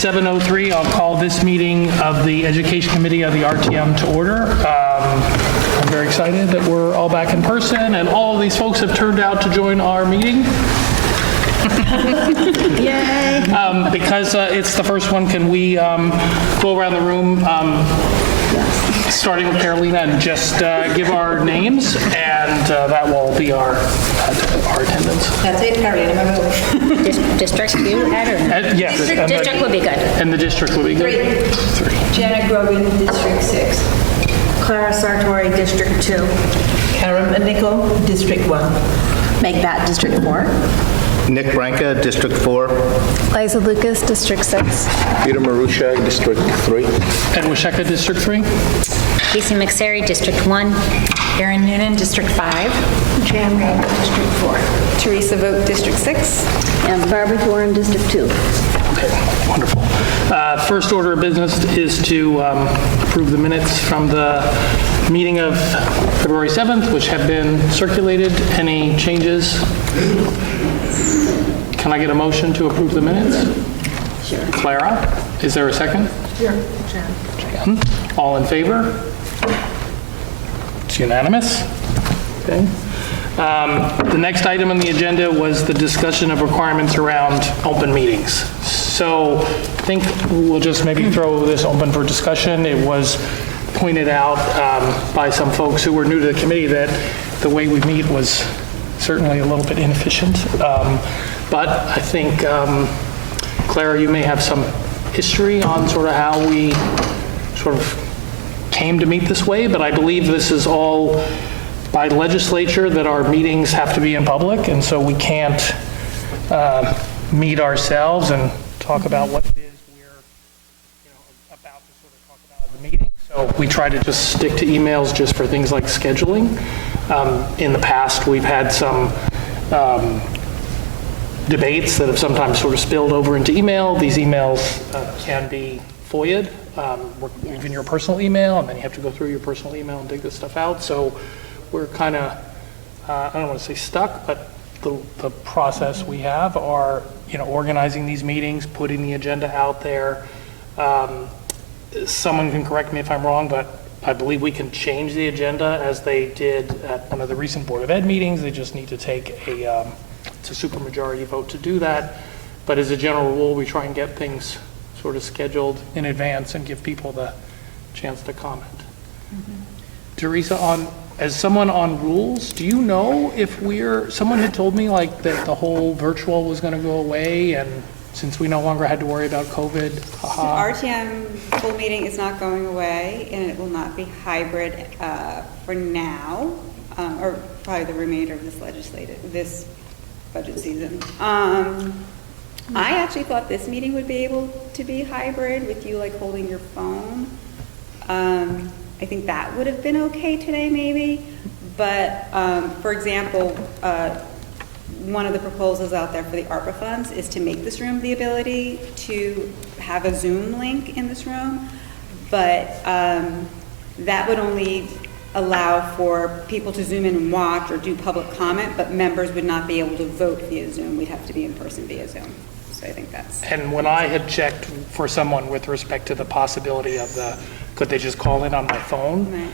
7:03. I'll call this meeting of the Education Committee of the RTM to order. I'm very excited that we're all back in person and all of these folks have turned out to join our meeting. Yay! Because it's the first one, can we go around the room, starting with Carolina, and just give our names, and that will be our attendance. That's it, Carolina, my vote. District you add or no? Yes. District would be good. And the district would be good? Three. Janet Grogan, District 6. Clara Sartori, District 2. Karen Nichol, District 1. Make that District 4. Nick Branca, District 4. Liza Lucas, District 6. Peter Marusha, District 3. Ed Washeka, District 3. Casey McSary, District 1. Erin Noonan, District 5. Jan Rader, District 4. Teresa Vogt, District 6. And Barbara Warren, District 2. Okay, wonderful. First order of business is to approve the minutes from the meeting of February 7th, which have been circulated. Any changes? Can I get a motion to approve the minutes? Sure. Clara, is there a second? Sure. Jan. All in favor? It's unanimous. Okay. The next item on the agenda was the discussion of requirements around open meetings. So I think we'll just maybe throw this open for discussion. It was pointed out by some folks who were new to the committee that the way we meet was certainly a little bit inefficient. But I think, Clara, you may have some history on sort of how we sort of came to meet this way, but I believe this is all by legislature that our meetings have to be in public, and so we can't meet ourselves and talk about what it is we're about to sort of talk about at the meeting. So we try to just stick to emails just for things like scheduling. In the past, we've had some debates that have sometimes sort of spilled over into email. These emails can be FOIA'd, even your personal email, and then you have to go through your personal email and dig this stuff out. So we're kind of, I don't want to say stuck, but the process we have are, organizing these meetings, putting the agenda out there. Someone can correct me if I'm wrong, but I believe we can change the agenda as they did at one of the recent Board of Ed meetings. They just need to take it's a supermajority vote to do that. But as a general rule, we try and get things sort of scheduled in advance and give people the chance to comment. Teresa, as someone on rules, do you know if someone had told me like that the whole virtual was going to go away, and since we no longer had to worry about COVID, haha. So RTM full meeting is not going away, and it will not be hybrid for now, or probably the remainder of this budget season. I actually thought this meeting would be able to be hybrid with you like holding your phone. I think that would have been okay today maybe, but for example, one of the proposals out there for the ARPA funds is to make this room the ability to have a Zoom link in this room, but that would only allow for people to Zoom in and watch or do public comment, but members would not be able to vote via Zoom. We'd have to be in person via Zoom. So I think that's... And when I had checked for someone with respect to the possibility of could they just call in on my phone? Right.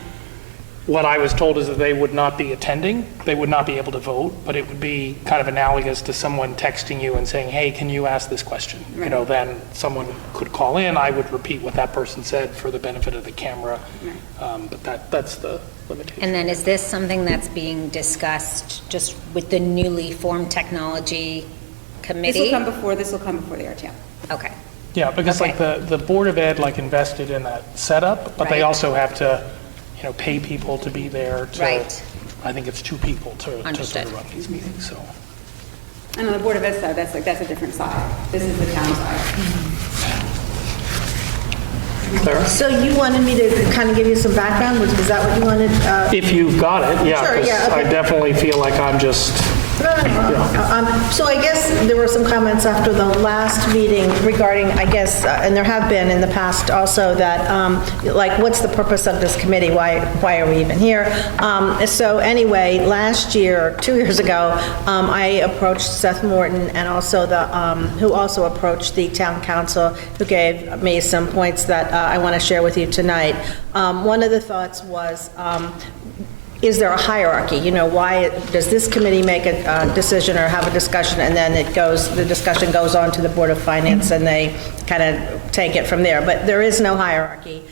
What I was told is that they would not be attending, they would not be able to vote, but it would be kind of analogous to someone texting you and saying, hey, can you ask this question? Right. Then someone could call in, I would repeat what that person said for the benefit of the camera, Right. but that's the limitation. And then is this something that's being discussed just with the newly formed technology committee? This will come before the RTM. Okay. Yeah, because Okay. like the Board of Ed invested in that setup, but they Right. also have to, pay people to be there to, Right. I think it's 2 people to sort Understood. of run these meetings, so. And on the Board of Ed side, that's a different side. This is the town side. Clara? So you wanted me to kind of give you some background? Was that what you wanted? If you've got it, yeah, Sure, 'cause yeah, okay. I definitely feel like I'm just So I guess there were some comments after the last meeting regarding, I guess, and there have been in the past also, that, like, what's the purpose of this committee? Why are we even here? So anyway, last year, 2 years ago, I approached Seth Morton and also who also approached the town council, who gave me some points that I want to share with you tonight. One of the thoughts was, is there a hierarchy? You know, why does this committee make a decision or have a discussion, and then the discussion goes on to the Board of Finance, and they kind of take it from there? But there is no hierarchy.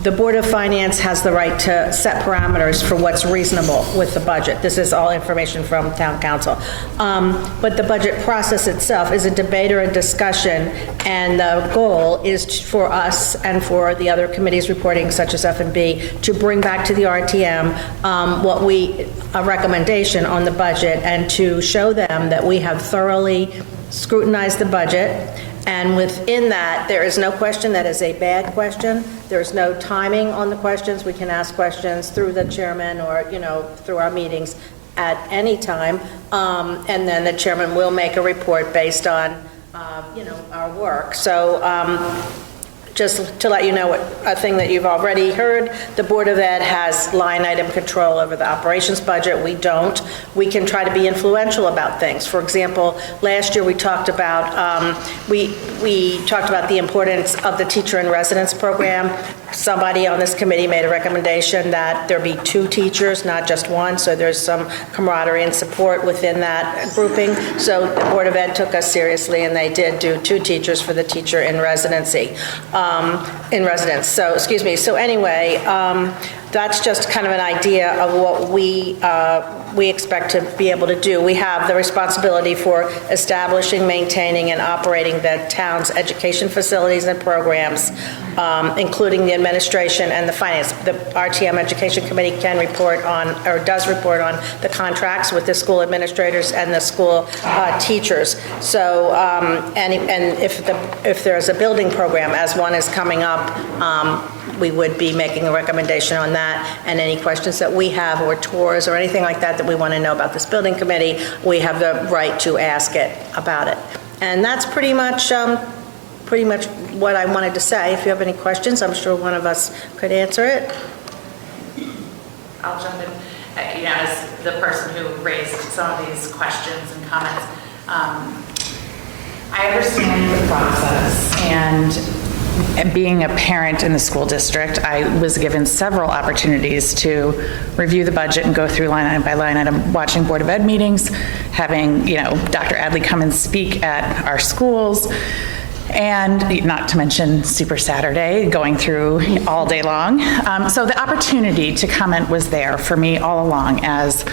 The Board of Finance has the right to set parameters for what's reasonable with the budget. This is all information from town council. But the budget process itself is a debate or a discussion, and the goal is for us and for the other committees reporting, such as F&B, to bring back to the RTM a recommendation on the budget, and to show them that we have thoroughly scrutinized the budget. And within that, there is no question that is a bad question. There's no timing on the questions. We can ask questions through the chairman or, through our meetings at any time. And then the chairman will make a report based on, our work. So just to let you know, a thing that you've already heard, the Board of Ed has line item control over the operations budget. We don't. We can try to be influential about things. For example, last year we talked about we talked about the importance of the teacher in residence program. Somebody on this committee made a recommendation that there be 2 teachers, not just one, so there's some camaraderie and support within that grouping. So the Board of Ed took us seriously, and they did do 2 teachers for the teacher in residency. So anyway, that's just kind of an idea of what we expect to be able to do. We have the responsibility for establishing, maintaining, and operating the town's education facilities and programs, including the administration and the finance. The RTM Education Committee can report on, or does report on, the contracts with the school administrators and the school teachers. So, and if there's a building program, as one is coming up, we would be making a recommendation on that, and any questions that we have, or tours or anything like that we want to know about this building committee, we have the right to ask it about it. And that's pretty much what I wanted to say. If you have any questions, I'm sure one of us could answer it. I'll jump in. As the person who raised some of these questions and comments, I understand the process, and being a parent in the school district, I was given several opportunities to review the budget and go through line item by line item, watching Board of Ed meetings, having, Dr. Adley come and speak at our schools, and not to mention Super Saturday, going through all day long. So the opportunity to comment was there for me all along as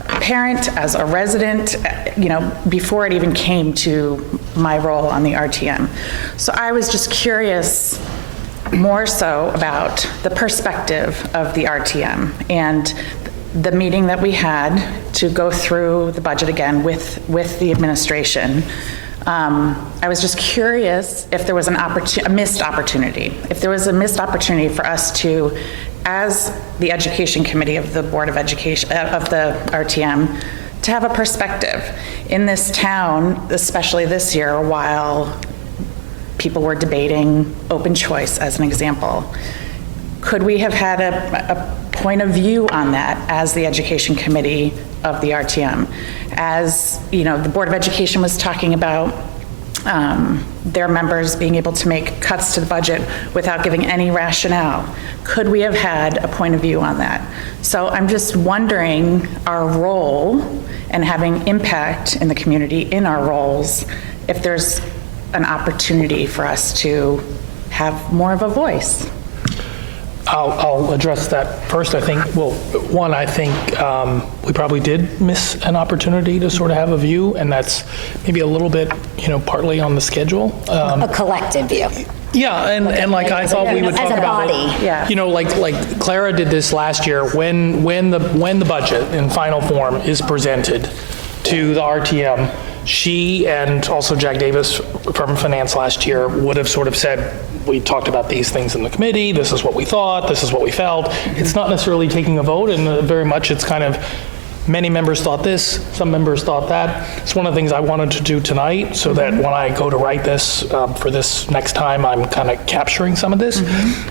a parent, as a resident, before it even came to my role on the RTM. So I was just curious more so about the perspective of the RTM and the meeting that we had to go through the budget again with the administration. I was just curious if there was a missed opportunity. If there was a missed opportunity for us to, as the Education Committee of the Board of Education, of the RTM, to have a perspective. In this town, especially this year, while people were debating open choice as an example, could we have had a point of view on that as the Education Committee of the RTM? As the Board of Education was talking about their members being able to make cuts to the budget without giving any rationale. Could we have had a point of view on that? So I'm just wondering our role and having impact in the community in our roles, if there's an opportunity for us to have more of a voice. I'll address that first. I think, I think we probably did miss an opportunity to sort of have a view, and that's maybe a little bit, partly on the schedule. A collective view. Yeah, and like I thought we would talk about it. Yeah. Like Clara did this last year. When the budget in final form is presented to the RTM, she and also Jack Davis from Finance last year would have sort of said, we talked about these things in the committee, this is what we thought, this is what we felt. It's not necessarily taking a vote, and very much it's kind of many members thought this, some members thought that. It's one of the things I wanted to do tonight, so that when I go to write this for this next time, I'm kind of capturing some of this.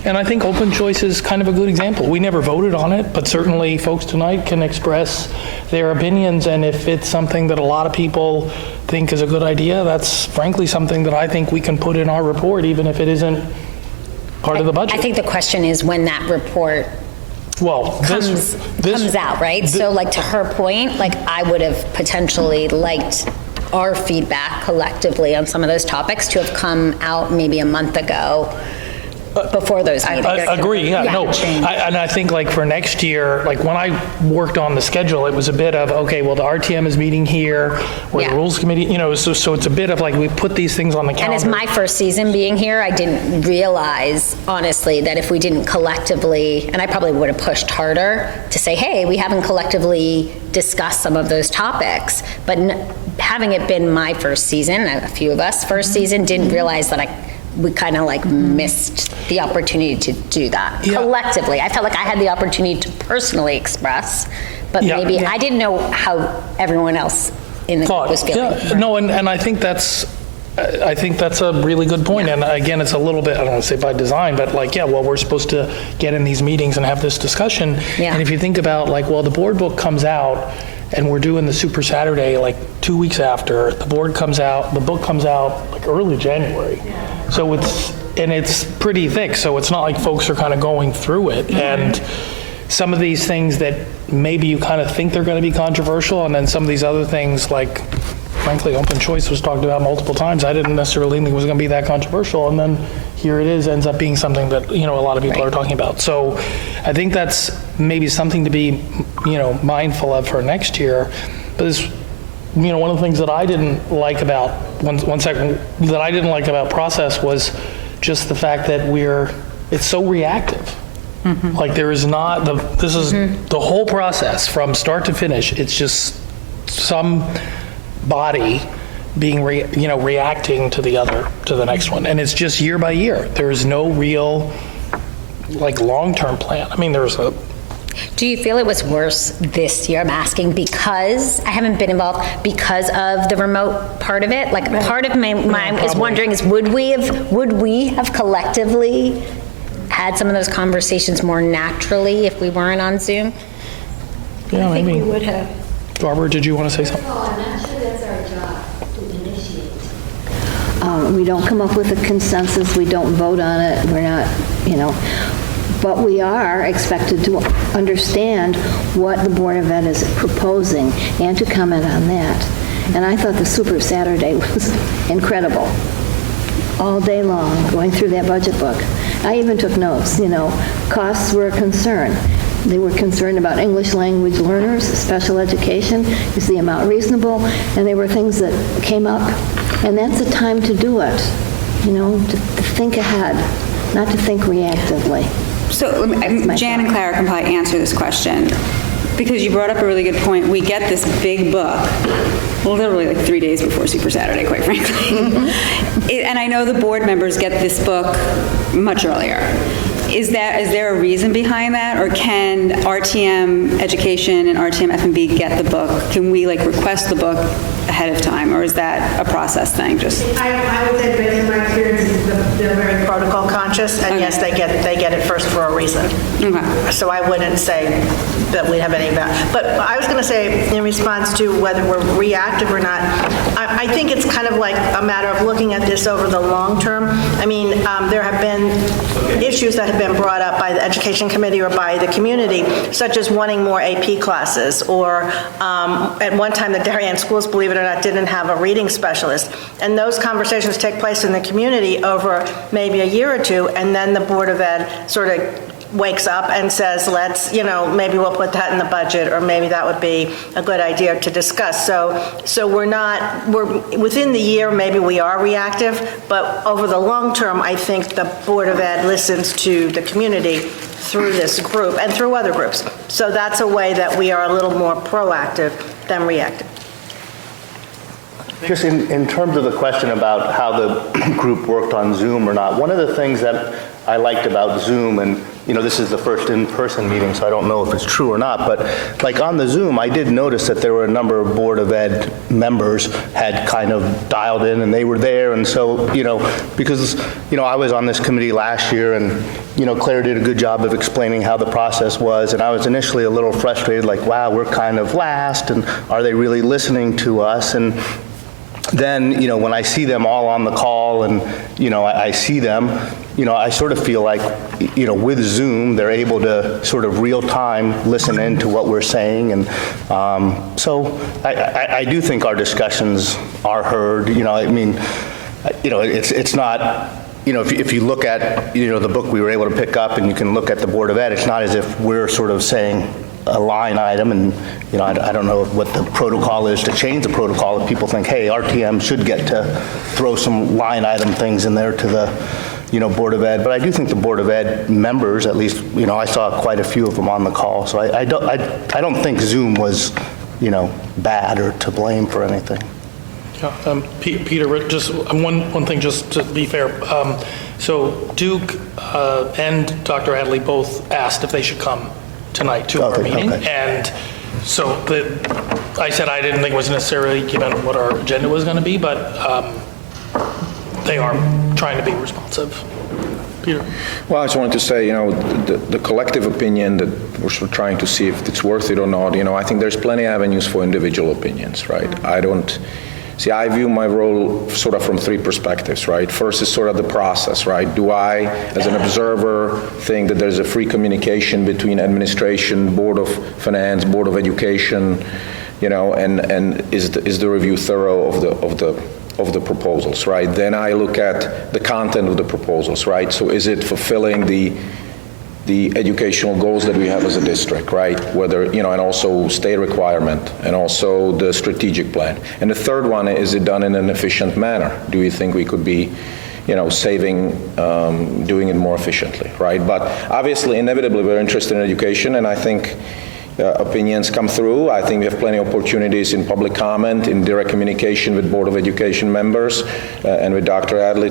And I think open choice is kind of a good example. We never voted on it, but certainly folks tonight can express their opinions, and if it's something that a lot of people think is a good idea, that's frankly something that I think we can put in our report, even if it isn't part of the budget. I think the question is when that report Well, comes out, right? So like to her point, like I would have potentially liked our feedback collectively on some of those topics to have come out maybe a month ago before those meetings. I agree, yeah, no. And I think like for next year, like when I worked on the schedule, it was a bit of, okay, well, the RTM is meeting here, or the Rules Committee, you know, so it's a bit of like, we put these things on the calendar. And as my first season being here, I didn't realize, honestly, that if we didn't collectively, and I probably would have pushed harder to say, hey, we haven't collectively discussed some of those topics, but having it been my first season, a few of us first season, didn't realize that we kind of like missed the opportunity to do that collectively. I felt like I had the opportunity to personally express, but maybe I didn't know how everyone else in the group was feeling. Yeah, no, and I think that's a really good point. And again, it's a little bit, I don't want to say by design, but like, well, we're supposed to get in these meetings and have this discussion. And if you think about like, well, the board book comes out and we're doing the Super Saturday like 2 weeks after, the book comes out like early January. So it's pretty thick, so it's not like folks are kind of going through it. And some of these things that maybe you kind of think they're going to be controversial, and then some of these other things like, frankly, open choice was talked about multiple times. I didn't necessarily think it was going to be that controversial, and then here it is, ends up being something that, you know, a lot of people are talking about. So I think that's maybe something to be, you know, mindful of for next year. But it's, you know, one of the things that I didn't like about, that I didn't like about process was just the fact that it's so reactive. Like there is not, this is the whole process from start to finish. It's just some body being, reacting to the next one. And it's just year by year. There's no real, like, long-term plan. I mean, Do you feel it was worse this year? I'm asking because I haven't been involved because of the remote part of it. Like part of my mind is wondering is would we have collectively had some of those conversations more naturally if we weren't on Zoom? Yeah, I think we would have. Barbara, did you want to say something? I'm not sure that's our job to initiate. We don't come up with a consensus, we don't vote on it, we're not, but we are expected to understand what the Board of Ed is proposing and to comment on that. And I thought the Super Saturday was incredible. All day long, going through that budget book. I even took notes, costs were a concern. They were concerned about English language learners, special education, is the amount reasonable? And there were things that came up, and that's the time to do it, to think ahead, not to think reactively. So Jan and Clara can probably answer this question, because you brought up a really good point. We get this big book literally like 3 days before Super Saturday, quite frankly. And I know the board members get this book much earlier. Is there a reason behind that, or can RTM Education and RTM F&B get the book? Can we request the book ahead of time, or is that a process thing? Just I would say, based on my experience, they're very protocol conscious, and yes, they get it first for a reason. Okay. So I wouldn't say that we have any of that. But I was going to say, in response to whether we're reactive or not, I think it's kind of like a matter of looking at this over the long term. I mean, there have been issues that have been brought up by the Education Committee or by the community, such as wanting more AP classes, or at one time the Darien schools, believe it or not, didn't have a reading specialist. And those conversations take place in the community over maybe a year or two, and then the Board of Ed sort of wakes up and says, let's, maybe we'll put that in the budget, or maybe that would be a good idea to discuss. So we're within the year, maybe we are reactive, but over the long term, I think the Board of Ed listens to the community through this group and through other groups. So that's a way that we are a little more proactive than reactive. Just in terms of the question about how the group worked on Zoom or not, one of the things that I liked about Zoom, and this is the first in-person meeting, so I don't know if it's true or not, but like on the Zoom, I did notice that there were a number of Board of Ed members had kind of dialed in and they were there, and so, because, I was on this committee last year and, Claire did a good job of explaining how the process was, and I was initially a little frustrated, like, wow, we're kind of last, and are they really listening to us? And then, when I see them all on the call and, I see them, I sort of feel like, with Zoom, they're able to sort of real time listen in to what we're saying. And so I do think our discussions are heard. It's not, if you look at, the book we were able to pick up and you can look at the Board of Ed, it's not as if we're sort of saying a line item, and I don't know what the protocol is to change the protocol if people think, hey, RTM should get to throw some line item things in there to the Board of Ed. But I do think the Board of Ed members, at least, I saw quite a few of them on the call. So I don't think Zoom was, bad or to blame for anything. Yeah, Peter, just one thing, just to be fair. So Duke and Dr. Adley both asked if they should come tonight to our meeting. Okay. And so I said I didn't think it was necessarily given what our agenda was going to be, but they are trying to be responsive. Peter? Well, I just wanted to say, the collective opinion that we're sort of trying to see if it's worth it or not, I think there's plenty of avenues for individual opinions, right? I view my role sort of from three perspectives, right? First is sort of the process, right? Do I, as an observer, think that there's a free communication between administration, Board of Finance, Board of Education, and is the review thorough of the proposals, right? Then I look at the content of the proposals, right? So is it fulfilling the educational goals that we have as a district, right? Whether, and also state requirement, and also the strategic plan. And the third one, is it done in an efficient manner? Do we think we could be, saving, doing it more efficiently, right? But obviously, inevitably, we're interested in education, and I think opinions come through. I think we have plenty of opportunities in public comment, in direct communication with Board of Education members, and with Dr. Adley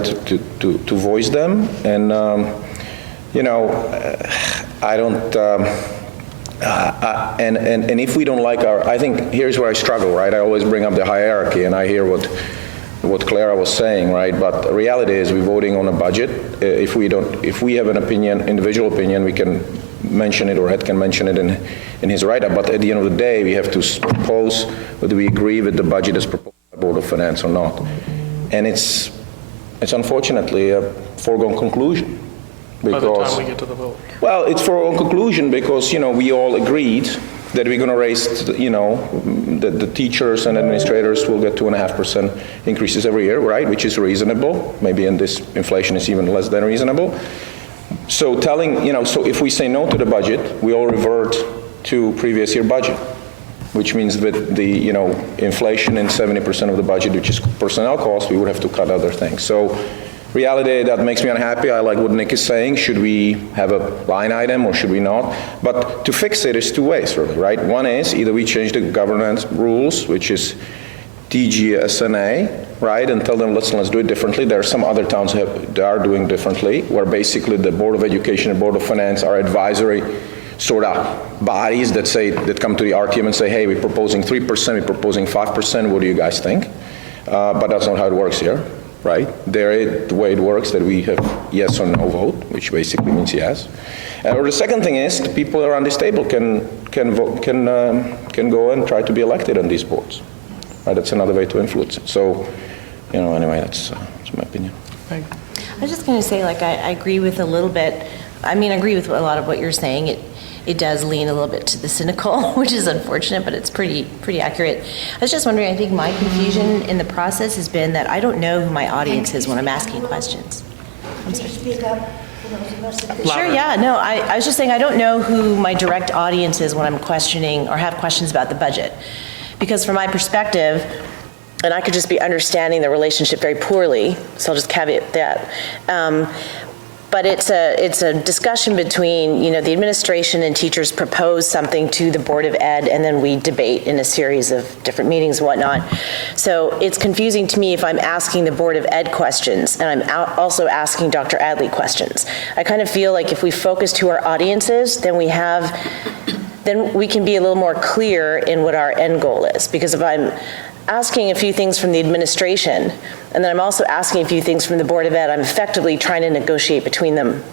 to voice them. And I don't, and if we don't like I think here's where I struggle, right? I always bring up the hierarchy, and I hear what Clara was saying, right? But the reality is we're voting on a budget. If we have an opinion, individual opinion, we can mention it, or Ed can mention it in his write-up. But at the end of the day, we have to propose whether we agree with the budget as proposed by Board of Finance or not. And it's unfortunately a foregone conclusion. Because, by the time we get to the vote. Well, it's for a conclusion because, we all agreed that we're going to raise, the teachers and administrators will get 2.5% increases every year, right? Which is reasonable. Maybe in this inflation is even less than reasonable. So so if we say no to the budget, we all revert to previous year budget, which means that the, inflation in 70% of the budget, which is personnel costs, we would have to cut other things. So reality, that makes me unhappy. I like what Nick is saying. Should we have a line item or should we not? But to fix it is two ways, really, right? One is either we change the governance rules, which is TGSNA, right, and tell them let's do it differently. There are some other towns that are doing differently, where basically the Board of Education and Board of Finance are advisory sort of bodies that come to the RTM and say, hey, we're proposing 3%, we're proposing 5%. What do you guys think? But that's not how it works here. Right? The way it works, that we have yes or no vote, which basically means yes. Or the second thing is, the people around this table can vote, can go and try to be elected on these boards. Right? That's another way to influence it. So, anyway, that's my opinion. I was just going to say, I agree with a little bit. I agree with a lot of what you're saying. It does lean a little bit to the cynical, which is unfortunate, but it's pretty accurate. I was just wondering, I think my confusion in the process has been that I don't know who my audience is when I'm asking questions. I'm sorry. Speak up. Sure, yeah, no, I was just saying I don't know who my direct audience is when I'm questioning or have questions about the budget. Because from my perspective, and I could just be understanding the relationship very poorly, so I'll just caveat that. but it's a discussion between, the administration and teachers propose something to the Board of Ed, and then we debate in a series of different meetings and whatnot. So it's confusing to me if I'm asking the Board of Ed questions and I'm also asking Dr. Adley questions. I kind of feel like if we focus to our audiences, then we can be a little more clear in what our end goal is. Because if I'm asking a few things from the administration, and then I'm also asking a few things from the Board of Ed, I'm effectively trying to negotiate between them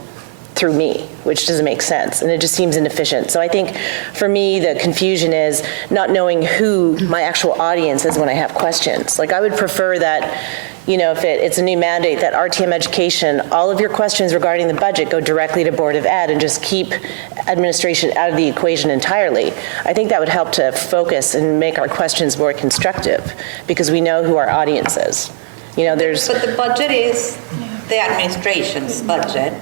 through me, which doesn't make sense, and it just seems inefficient. So I think for me, the confusion is not knowing who my actual audience is when I have questions. Like, I would prefer that, if it's a new mandate, that RTM Education, all of your questions regarding the budget go directly to Board of Ed and just keep administration out of the equation entirely. I think that would help to focus and make our questions more constructive, because we know who our audience is. But the budget is the administration's budget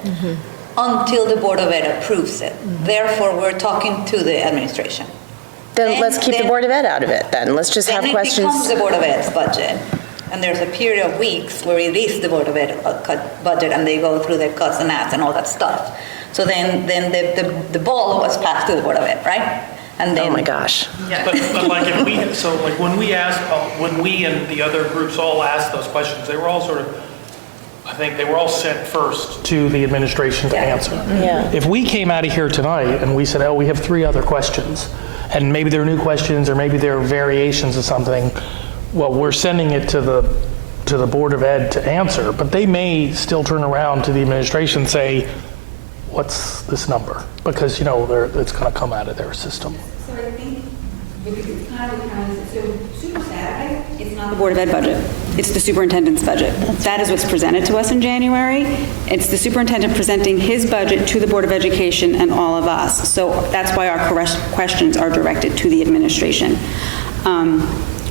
until the Board of Ed approves it. Therefore, we're talking to the administration. Then let's keep the Board of Ed out of it then. Let's just have questions. Then it becomes the Board of Ed's budget. And there's a period of weeks where it is the Board of Ed budget, and they go through their cuts and adds and all that stuff. So then the ball was passed to the Board of Ed, right? And then, oh my gosh. But like if we, so like when we and the other groups all asked those questions, they were all I think they were all sent first to the administration to answer. Yeah. If we came out of here tonight and we said, oh, we have 3 other questions, and maybe they're new questions or maybe they're variations of something, well, we're sending it to the Board of Ed to answer, but they may still turn around to the administration and say, what's this number? Because, it's going to come out of their system. So I think, because it's kind of, so Super Saturday, it's not the Board of Ed budget. It's the superintendent's budget. That is what's presented to us in January. It's the superintendent presenting his budget to the Board of Education and all of us. So that's why our questions are directed to the administration.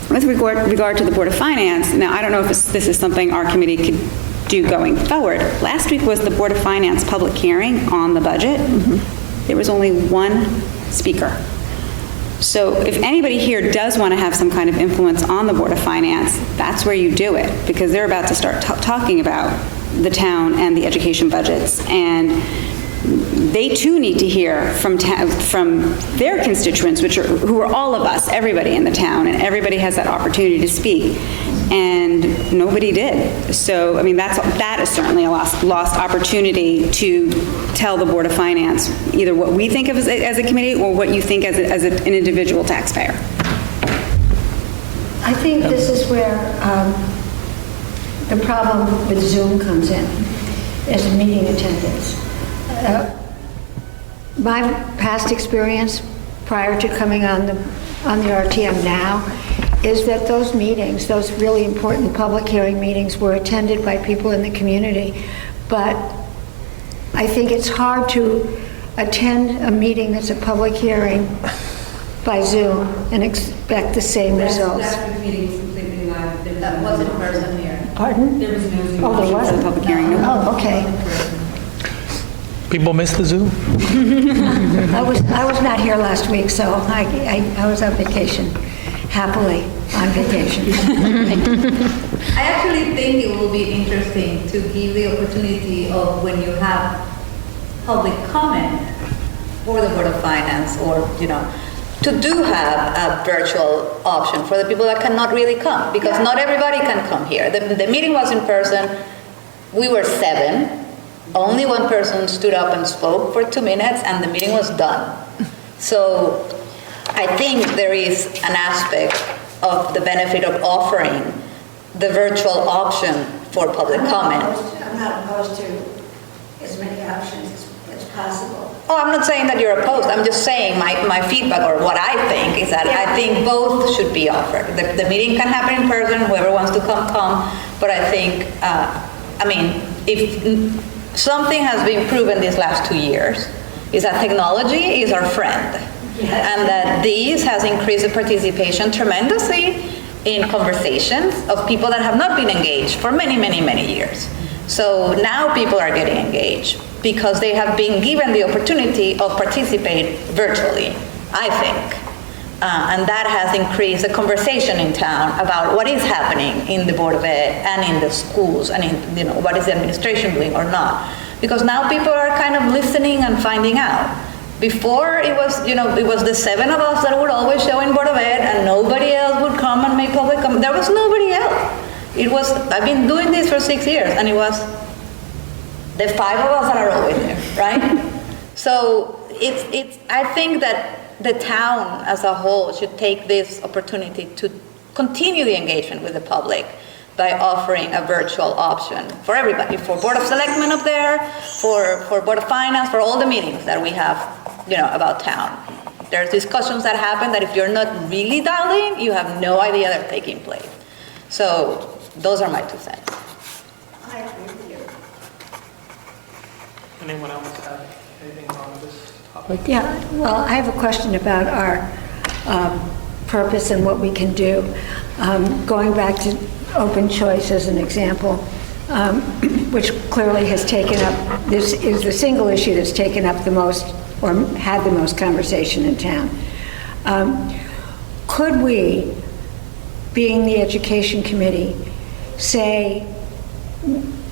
With regard to the Board of Finance, now I don't know if this is something our committee could do going forward. Last week was the Board of Finance public hearing on the budget. There was only 1 speaker. So if anybody here does want to have some kind of influence on the Board of Finance, that's where you do it, because they're about to start talking about the town and the education budgets, and they too need to hear from their constituents, who are all of us, everybody in the town, and everybody has that opportunity to speak, and nobody did. So, I mean, that is certainly a lost opportunity to tell the Board of Finance either what we think of as a committee or what you think as an individual taxpayer. I think this is where the problem with Zoom comes in, as meeting attendance. My past experience prior to coming on the RTM now is that those meetings, those really important public hearing meetings, were attended by people in the community. But I think it's hard to attend a meeting that's a public hearing by Zoom and expect the same results. Last meeting was completely live. That wasn't in person here. Pardon? There was no Zoom. Oh, there wasn't? For the public hearing. Oh, okay. People miss the Zoom? I was not here last week, so I was on vacation, happily on vacation. I actually think it will be interesting to give the opportunity of when you have public comment for the Board of Finance, or, to do have a virtual option for the people that cannot really come, because not everybody can come here. The meeting was in person. We were 7. Only 1 person stood up and spoke for 2 minutes, and the meeting was done. So I think there is an aspect of the benefit of offering the virtual option for public comment. I'm not opposed to as many options as possible. Oh, I'm not saying that you're opposed. I'm just saying my feedback, or what I think, is that I think both should be offered. The meeting can happen in person. Whoever wants to come. But I think, if something has been proven these last 2 years, is that technology is our friend. Yes. And that this has increased the participation tremendously in conversations of people that have not been engaged for many, many, many years. So now people are getting engaged because they have been given the opportunity of participate virtually, I think. And that has increased the conversation in town about what is happening in the Board of Ed and in the schools, and in, what is the administration doing or not. Because now people are kind of listening and finding out. Before, it was, it was the 7 of us that would always show in Board of Ed, and nobody else would come and make public comment. There was nobody else. I've been doing this for 6 years, and it was the 5 of us that are always there, right? So I think that the town as a whole should take this opportunity to continue the engagement with the public by offering a virtual option for everybody, for Board of Selectmen up there, for Board of Finance, for all the meetings that we have, about town. There's discussions that happen that if you're not really dialed in, you have no idea they're taking place. So those are my 2 cents. I agree with you. Anyone else have anything on this topic? Yeah, well, I have a question about our purpose and what we can do. Going back to open choice as an example, which clearly has taken up, this is the single issue that's taken up the most or had the most conversation in town. Could we, being the Education Committee, say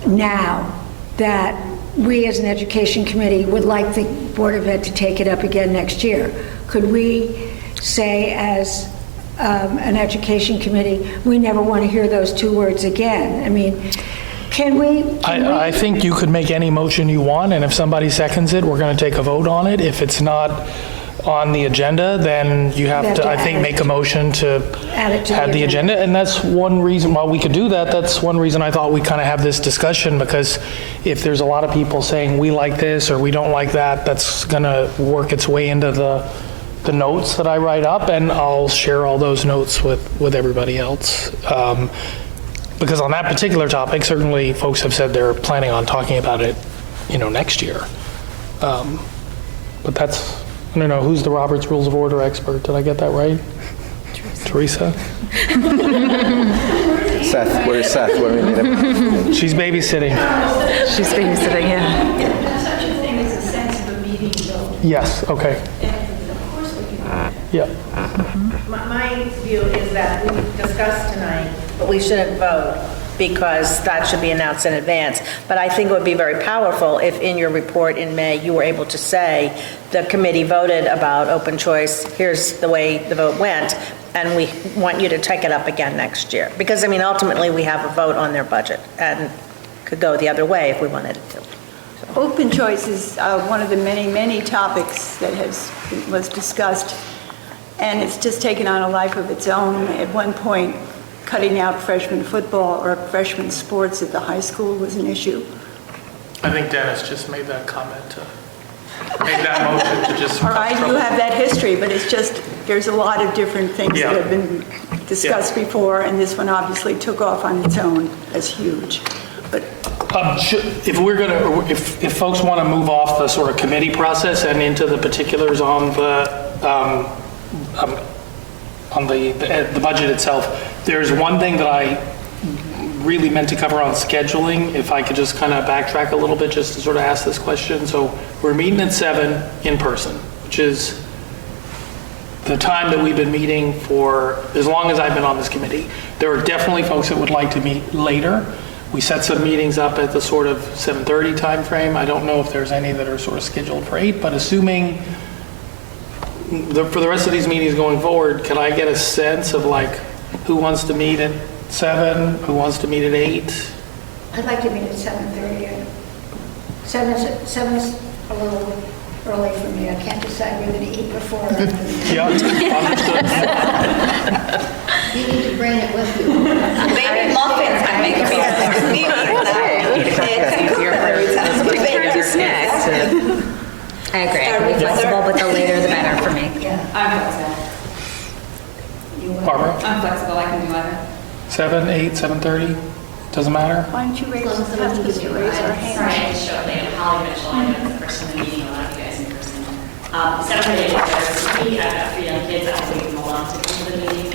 now that we as an Education Committee would like the Board of Ed to take it up again next year? Could we say as an Education Committee, we never want to hear those 2 words again? I mean, can we? I think you could make any motion you want, and if somebody seconds it, we're going to take a vote on it. If it's not on the agenda, then you have to, I think, make a motion to add the agenda. And that's one reason why we could do that. That's one reason I thought we kind of have this discussion, because if there's a lot of people saying we like this or we don't like that, that's going to work its way into the notes that I write up, and I'll share all those notes with everybody else. Because on that particular topic, certainly folks have said they're planning on talking about it, next year. But that's, I don't know, who's the Robert's Rules of Order expert? Did I get that right? Teresa? Seth, where is Seth? Where we need him? She's babysitting. She's babysitting, yeah. There's such a thing as a sense of a meeting, though. Yes, okay. And of course we can. Yeah. My view is that we discussed tonight, but we shouldn't vote because that should be announced in advance. But I think it would be very powerful if in your report in May, you were able to say, the committee voted about open choice, here's the way the vote went, and we want you to take it up again next year. Because, ultimately, we have a vote on their budget, and could go the other way if we wanted it to. Open choice is one of the many topics that was discussed, and it's just taken on a life of its own. At one point, cutting out freshman football or freshman sports at the high school was an issue. I think Dennis just made that comment to make that motion to just. All right, you have that history, but it's just, there's a lot of different things that have been discussed before, and this one obviously took off on its own as huge. But if folks want to move off the sort of committee process and into the particulars on the budget itself, there's one thing that I really meant to cover on scheduling, if I could just kind of backtrack a little bit just to sort of ask this question. So we're meeting at 7 in person, which is the time that we've been meeting for as long as I've been on this committee. There are definitely folks that would like to meet later. We set some meetings up at the sort of 7:30 time frame. I don't know if there's any that are sort of scheduled for 8, but assuming for the rest of these meetings going forward, can I get a sense of who wants to meet at 7, who wants to meet at 8? I'd like to meet at 7:30. 7's a little early for me. I can't decide whether to eat before or after. Yeah, understood. You need to bring it with you. Maybe muffins can make it I agree. I can be flexible, but the later the better for me. I'm flexible. Barbara? I'm flexible, I can do either. 7, 8, 7:30? Doesn't matter? why don't you raise our hands? Sorry, I just showed late. Holly Mitchell, I'm the person in the meeting, a lot of you guys in person. Saturday, for me, I've got 3 young kids, I'll leave them alone to come to the meeting.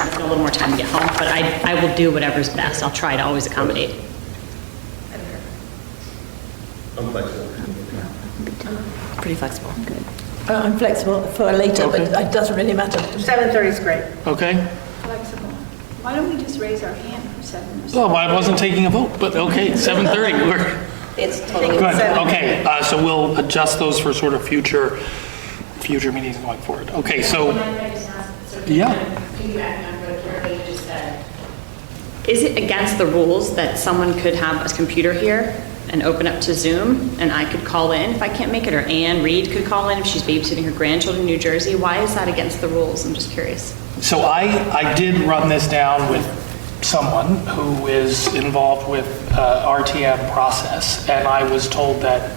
A little more time to get home, but I will do whatever's best. I'll try to always accommodate. I'm flexible. Pretty flexible. I'm flexible for later, Okay. but it doesn't really matter. 7:30 is great. Okay. Flexible. Why don't we just raise our hand for Well, I wasn't taking a vote, but okay, 7:30, we're, It's totally good, seven. okay. So we'll adjust those for sort of future meetings going forward. Okay, so, yeah. Piggybacking on what Carrie just said, is it against the rules that someone could have a computer here and open up to Zoom, and I could call in if I can't make it, or Anne Reed could call in if she's babysitting her grandchildren in New Jersey? Why is that against the rules? I'm just curious. So I did run this down with someone who is involved with RTM process, and I was told that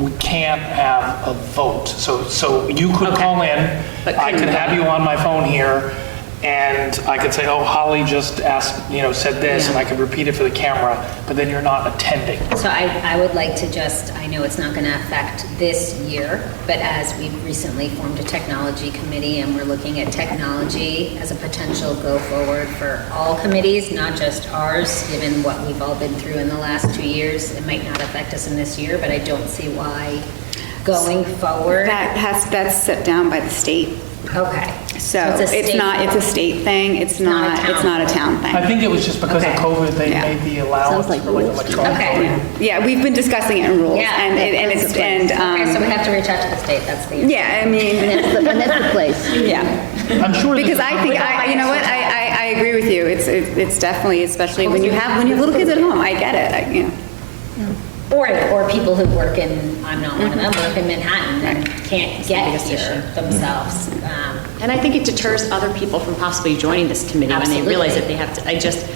we can't have a vote. So you could call in, I could have you on my phone here, and I could say, oh, Holly just asked, said this, and I could repeat it for the camera, but then you're not attending. So I would like to just, I know it's not going to affect this year, but as we've recently formed a technology committee and we're looking at technology as a potential go forward for all committees, not just ours, given what we've all been through in the last 2 years. It might not affect us in this year, but I don't see why going forward. That's set down by the state. Okay. So it's a it's state a state thing. It's not a town thing. I think it was just because of COVID, they made the allowance for like electronic voting. Yeah, we've been discussing it in rules, Yeah. okay, so we have to reach out to the state. That's the yeah. I mean, And that's the place. yeah. I'm sure Because I think you know what I agree with you. It's definitely, especially when you have little kids at home. I get it. Or people who work in, I'm not one of them, work in Manhattan and can't get here themselves. And I think it deters other people from possibly joining this committee when they realize that they have to.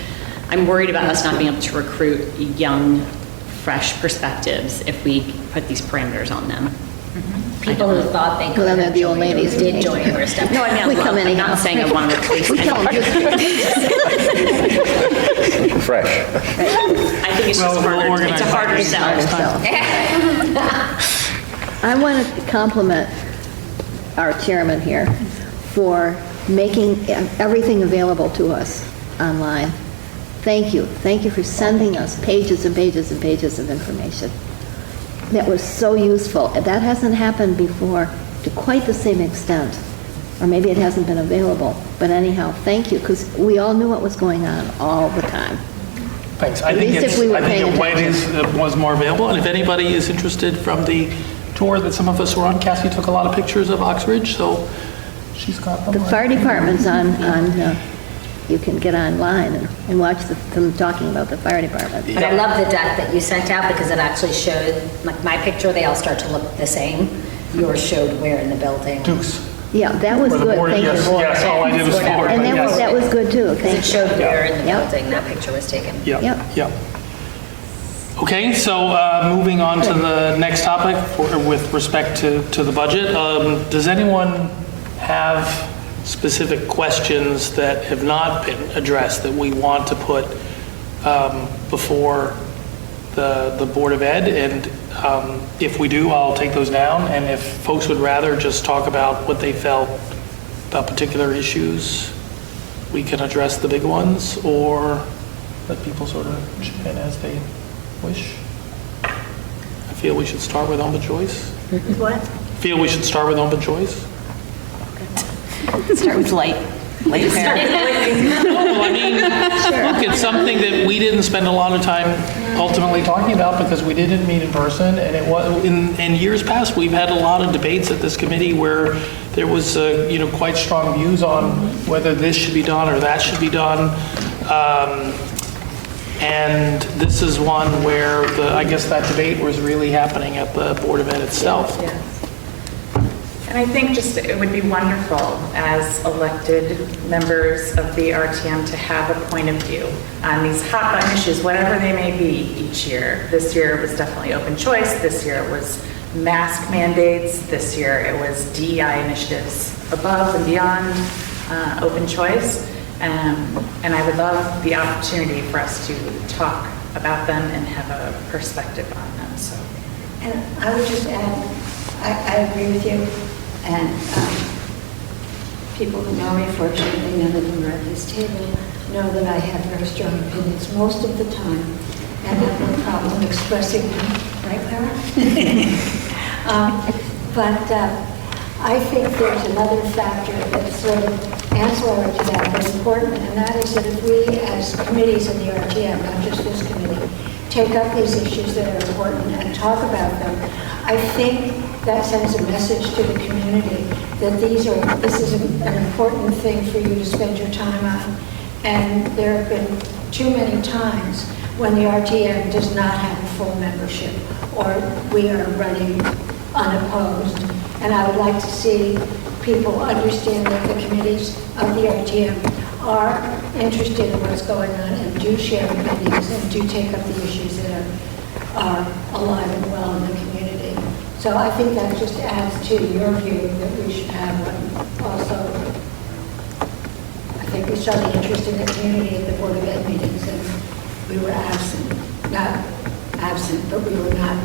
I'm worried about us not being able to recruit young, fresh perspectives if we put these parameters on them. People who thought they could Well, have the old joined or ladies did join or stuff. No, I mean, We come I'm anyhow. not saying I want to replace anyone. Fresh. I think it's just harder. It's a harder sell. I want to compliment our chairman here for making everything available to us online. Thank you. Thank you for sending us pages and pages and pages of information. That was so useful. That hasn't happened before to quite the same extent. Or maybe it hasn't been available. But anyhow, thank you, because we all knew what was going on all the time. Thanks. At least if we were paying It was more available, and if anybody is interested from the tour that some of us were on, Cassie took a lot of pictures of Oxbridge, so she's got them. The fire department's on you can get online and watch them talking about the fire department. But I love the deck that you sent out because it actually showed, like my picture, they all start to look the same. Yours showed where in the building. Dukes. Yeah, that was good. Thank you. Yes, all I did was forward. And that was good too. Because it showed where in the building that picture was taken. Yep. Okay, so moving on to the next topic with respect to the budget. Does anyone have specific questions that have not been addressed that we want to put before the Board of Ed? And if we do, I'll take those down. And if folks would rather just talk about what they felt about particular issues, we can address the big ones or let people sort of chip in as they wish. I feel we should start with open choice. What? Feel we should start with open choice. Start with light No, I mean, look, it's something that we didn't spend a lot of time ultimately talking about because we didn't meet in person, and it was in years past we've had a lot of debates at this committee where there was quite strong views on whether this should be done or that should be done, and this is one where I guess that debate was really happening at the Board of Ed itself. And I think just it would be wonderful as elected members of the RTM to have a point of view on these hot button issues, whatever they may be each year. This year it was definitely open choice. This year it was mask mandates. This year it was DEI initiatives above and beyond open choice. And I would love the opportunity for us to talk about them and have a perspective on them. So, And I would just add, I agree with you. And people who know me, fortunately, none of them are at this table, know that I have very strong opinions most of the time and have no problem expressing them. Right, Clara? But I think there's another factor that sort of ancillary to that, but important, and that is that if we, as committees in the RTM, not just this committee, take up these issues that are important and talk about them, I think that sends a message to the community that this is an important thing for you to spend your time on. And there have been too many times when the RTM does not have a full membership, or we are running unopposed. And I would like to see people understand that the committees of the RTM are interested in what's going on and do share opinions and do take up the issues that are alive and well in the community. So I think that just adds to your view that we should have one also. I think we saw the interest in the community at the Board of Ed meetings, and we were not absent, but we were not.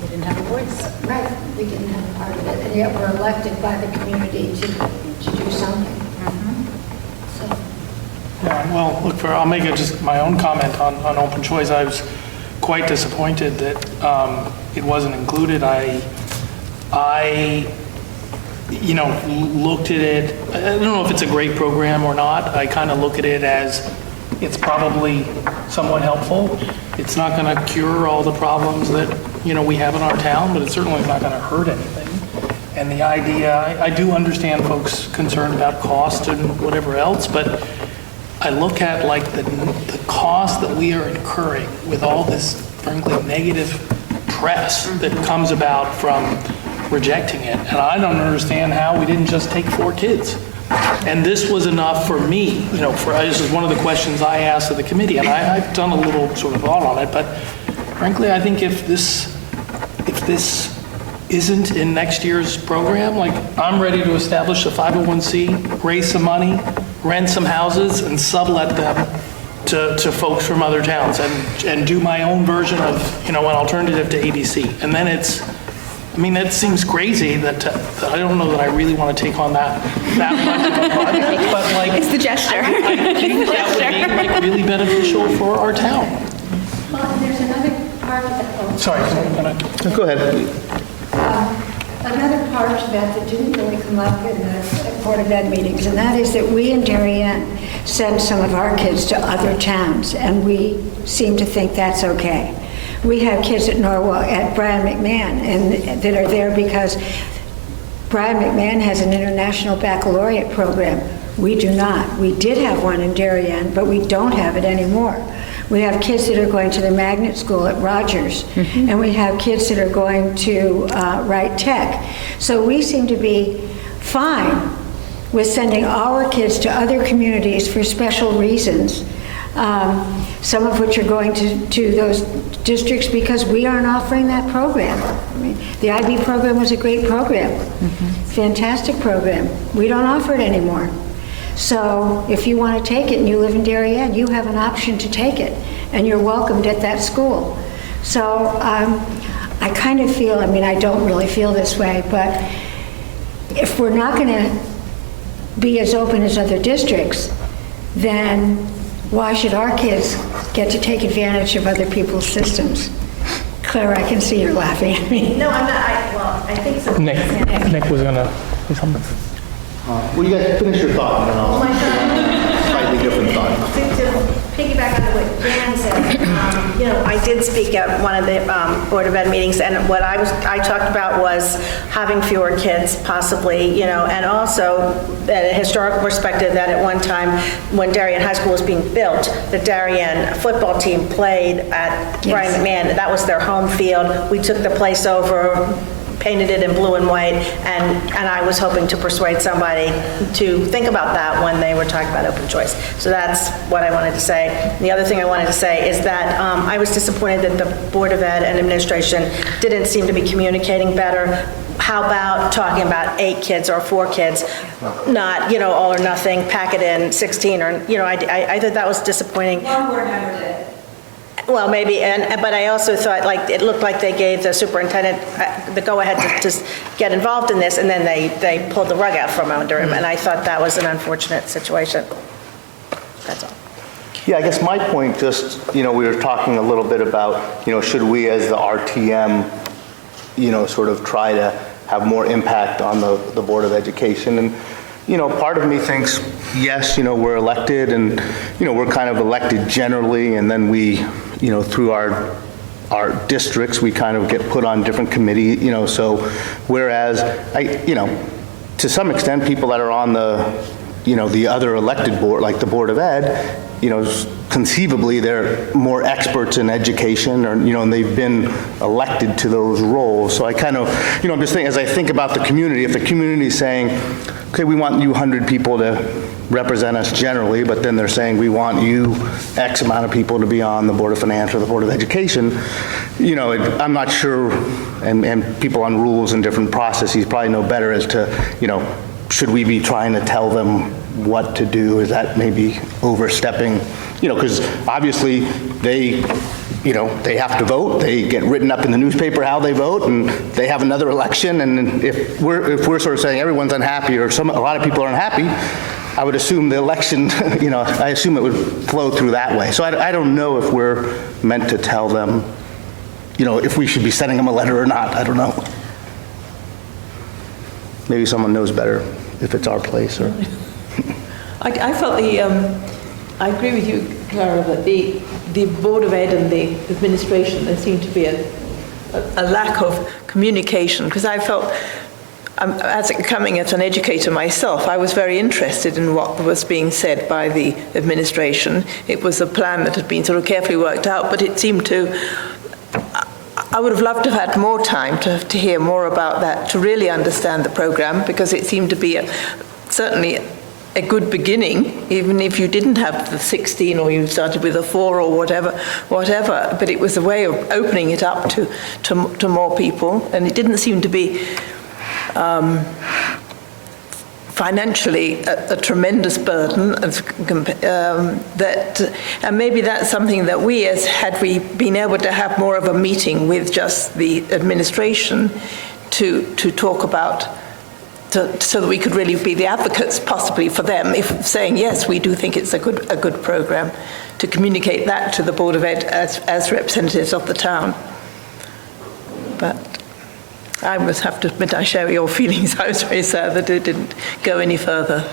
We didn't have a voice. Right, we didn't have a part of it, and yet we're elected by the community to do something. So. Yeah, well, look, I'll make just my own comment on open choice. I was quite disappointed that it wasn't included. I looked at it, I don't know if it's a great program or not. I kind of look at it as it's probably somewhat helpful. It's not going to cure all the problems that, we have in our town, but it's certainly not going to hurt anything. And the idea, I do understand folks' concerned about cost and whatever else, but I look at like the cost that we are incurring with all this, frankly, negative press that comes about from rejecting it. And I don't understand how we didn't just take 4 kids. And this was enough for me, this is one of the questions I asked of the committee, and I've done a little sort of thought on it, but frankly, I think if this isn't in next year's program, like I'm ready to establish a 501c, raise some money, rent some houses, and sublet them to folks from other towns, and do my own version of, an alternative to ABC. And then that seems crazy that I don't know that I really want to take on that much of a project, but It's the gesture. I think that would be really beneficial for our town. Well, there's another part of that. Sorry, Go ahead. Another part of that didn't really come up in the Board of Ed meetings, and that is that we in Darien send some of our kids to other towns, and we seem to think that's okay. We have kids at Brian McMahon, and that are there because Brian McMahon has an international baccalaureate program. We do not. We did have one in Darien, but we don't have it anymore. We have kids that are going to the magnet school at Rogers, and we have kids that are going to Wright Tech. So we seem to be fine with sending our kids to other communities for special reasons, some of which are going to those districts because we aren't offering that program. I mean, the IB program was a great program, fantastic program. We don't offer it anymore. So if you want to take it and you live in Darien, you have an option to take it, and you're welcomed at that school. So I kind of feel, I don't really feel this way, but if we're not going to be as open as other districts, then why should our kids get to take advantage of other people's systems? Claire, I can see you're laughing at me. No, I'm not, I think so. Nick was going to say something. Well, you guys finish your thought, and then I'll slightly different thought. To piggyback on what Jan said, I did speak at one of the Board of Ed meetings, and what I talked about was having fewer kids possibly, and also at a historical perspective that at one time when Darien High School was being built, the Darien football team played at Brian McMahon. That was their home field. We took the place over, painted it in blue and white, and I was hoping to persuade somebody to think about that when they were talking about open choice. So that's what I wanted to say. The other thing I wanted to say is that I was disappointed that the Board of Ed and administration didn't seem to be communicating better. How about talking about 8 kids or 4 kids, not, all or nothing, pack it in 16, or, I thought that was disappointing. One board member did. Well, maybe, but I also thought, it looked like they gave the superintendent the go-ahead to get involved in this, and then they pulled the rug out from under him, and I thought that was an unfortunate situation. That's all. Yeah, I guess my point we were talking a little bit about, should we as the RTM, sort of try to have more impact on the Board of Education, and part of me thinks, yes, we're elected and, we're kind of elected generally, and then we, through our districts, we kind of get put on different committee, so whereas to some extent, people that are on the other elected board, like the Board of Ed, conceivably they're more experts in education, or and they've been elected to those roles. So I kind of, I'm just thinking, as I think about the community, if the community is saying, okay, we want you 100 people to represent us generally, but then they're saying we want you X amount of people to be on the Board of Finance or the Board of Education, I'm not sure, and people on rules and different processes probably know better as to, should we be trying to tell them what to do? Is that maybe overstepping? Because obviously they have to vote. They get written up in the newspaper how they vote, and they have another election. And if we're sort of saying everyone's unhappy, or a lot of people are unhappy, I would assume the election, I assume it would flow through that way. So I don't know if we're meant to tell them, if we should be sending them a letter or not. I don't know. Maybe someone knows better if it's our place or. I felt I agree with you, Clara, that the Board of Ed and the administration, there seemed to be a lack of communication, because I felt, coming as an educator myself, I was very interested in what was being said by the administration. It was a plan that had been sort of carefully worked out, but it seemed to, I would have loved to have had more time to hear more about that, to really understand the program, because it seemed to be certainly a good beginning, even if you didn't have the 16 or you started with a 4 or whatever, but it was a way of opening it up to more people, and it didn't seem to be financially a tremendous burden, and maybe that's something that had we been able to have more of a meeting with just the administration to talk about, so that we could really be the advocates possibly for them, if saying, yes, we do think it's a good program, to communicate that to the Board of Ed as representatives of the town. But I must have to admit, I share your feelings. I was very sad that it didn't go any further.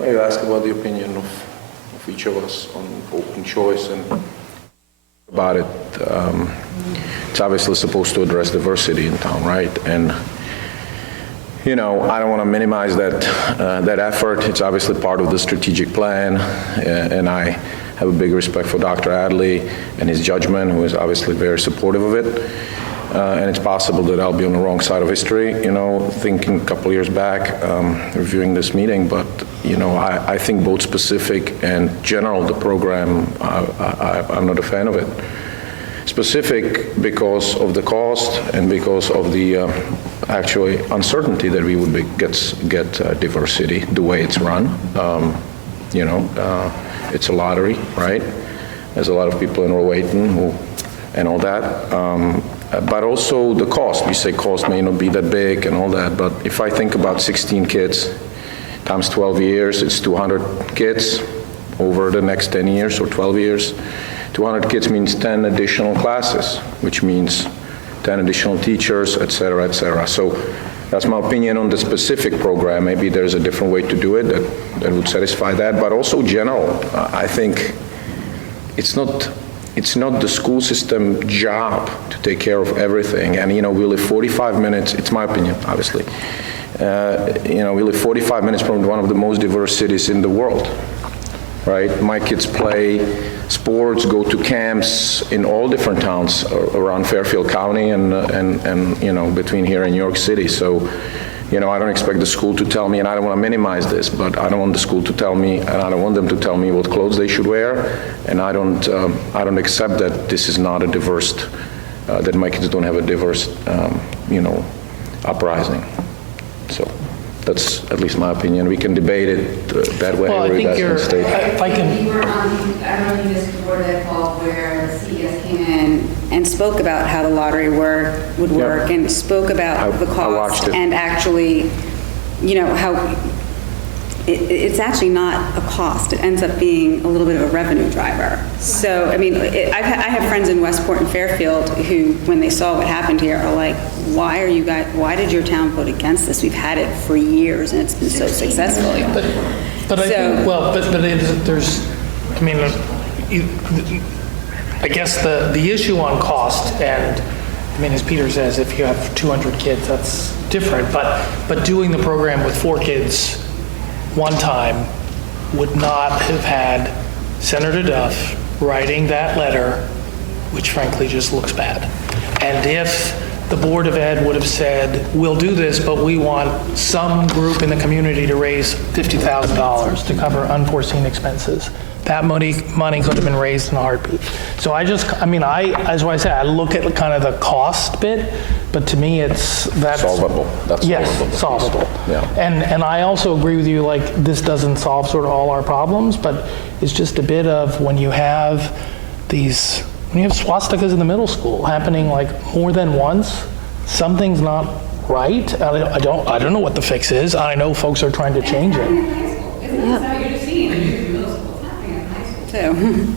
May I ask about the opinion of each of us on open choice and about it? It's obviously supposed to address diversity in town, right? And I don't want to minimize that effort. It's obviously part of the strategic plan, and I have a big respect for Dr. Adley and his judgment, who is obviously very supportive of it. And it's possible that I'll be on the wrong side of history, thinking a couple of years back, reviewing this meeting. But, I think both specific and general, the program, I'm not a fan of it. Specific because of the cost and because of the actually uncertainty that we would get diversity the way it's run. It's a lottery, right? There's a lot of people in Rowayton and all that. But also the cost. We say cost may not be that big and all that, but if I think about 16 kids times 12 years, it's 200 kids over the next 10 years or 12 years. 200 kids means 10 additional classes, which means 10 additional teachers, et cetera, et cetera. So that's my opinion on the specific program. Maybe there's a different way to do it that would satisfy that, but also general. I think it's not the school system job to take care of everything. And, we live 45 minutes, it's my opinion, obviously. We live 45 minutes from one of the most diverse cities in the world, right? My kids play sports, go to camps in all different towns around Fairfield County and between here and New York City. So, I don't expect the school to tell me, and I don't want to minimize this, but I don't want the school to tell me, and I don't want them to tell me what clothes they should wear, and I don't accept that this is not a diverse, that my kids don't have a diverse, uprising. So that's at least my opinion. We can debate it that way. Well, I think if I can. We were on, I don't know if you missed the board that call where CES came in and spoke about how the lottery would work, and spoke about the cost and actually, how it's actually not a cost. It ends up being a little bit of a revenue driver. So, I mean, I have friends in Westport and Fairfield who, when they saw what happened here, are like, why did your town vote against this? We've had it for years and it's been so successful. But I think, well, but there's, I mean, I guess the issue on cost, and I mean, as Peter says, if you have 200 kids, that's different, but doing the program with 4 kids one time would not have had Senator Duff writing that letter, which frankly just looks bad. And if the Board of Ed would have said, we'll do this, but we want some group in the community to raise $50,000 to cover unforeseen expenses, that money could have been raised in a heartbeat. So as I said, I look at kind of the cost bit, but to me, that's solvable. That's solvable. Yeah. And I also agree with you, like, this doesn't solve sort of all our problems, but it's just a bit of when you have swastikas in the middle school happening like more than once, something's not right. I don't know what the fix is. I know folks are trying to change it. Isn't that what you're seeing? In middle school, it's happening in high school too.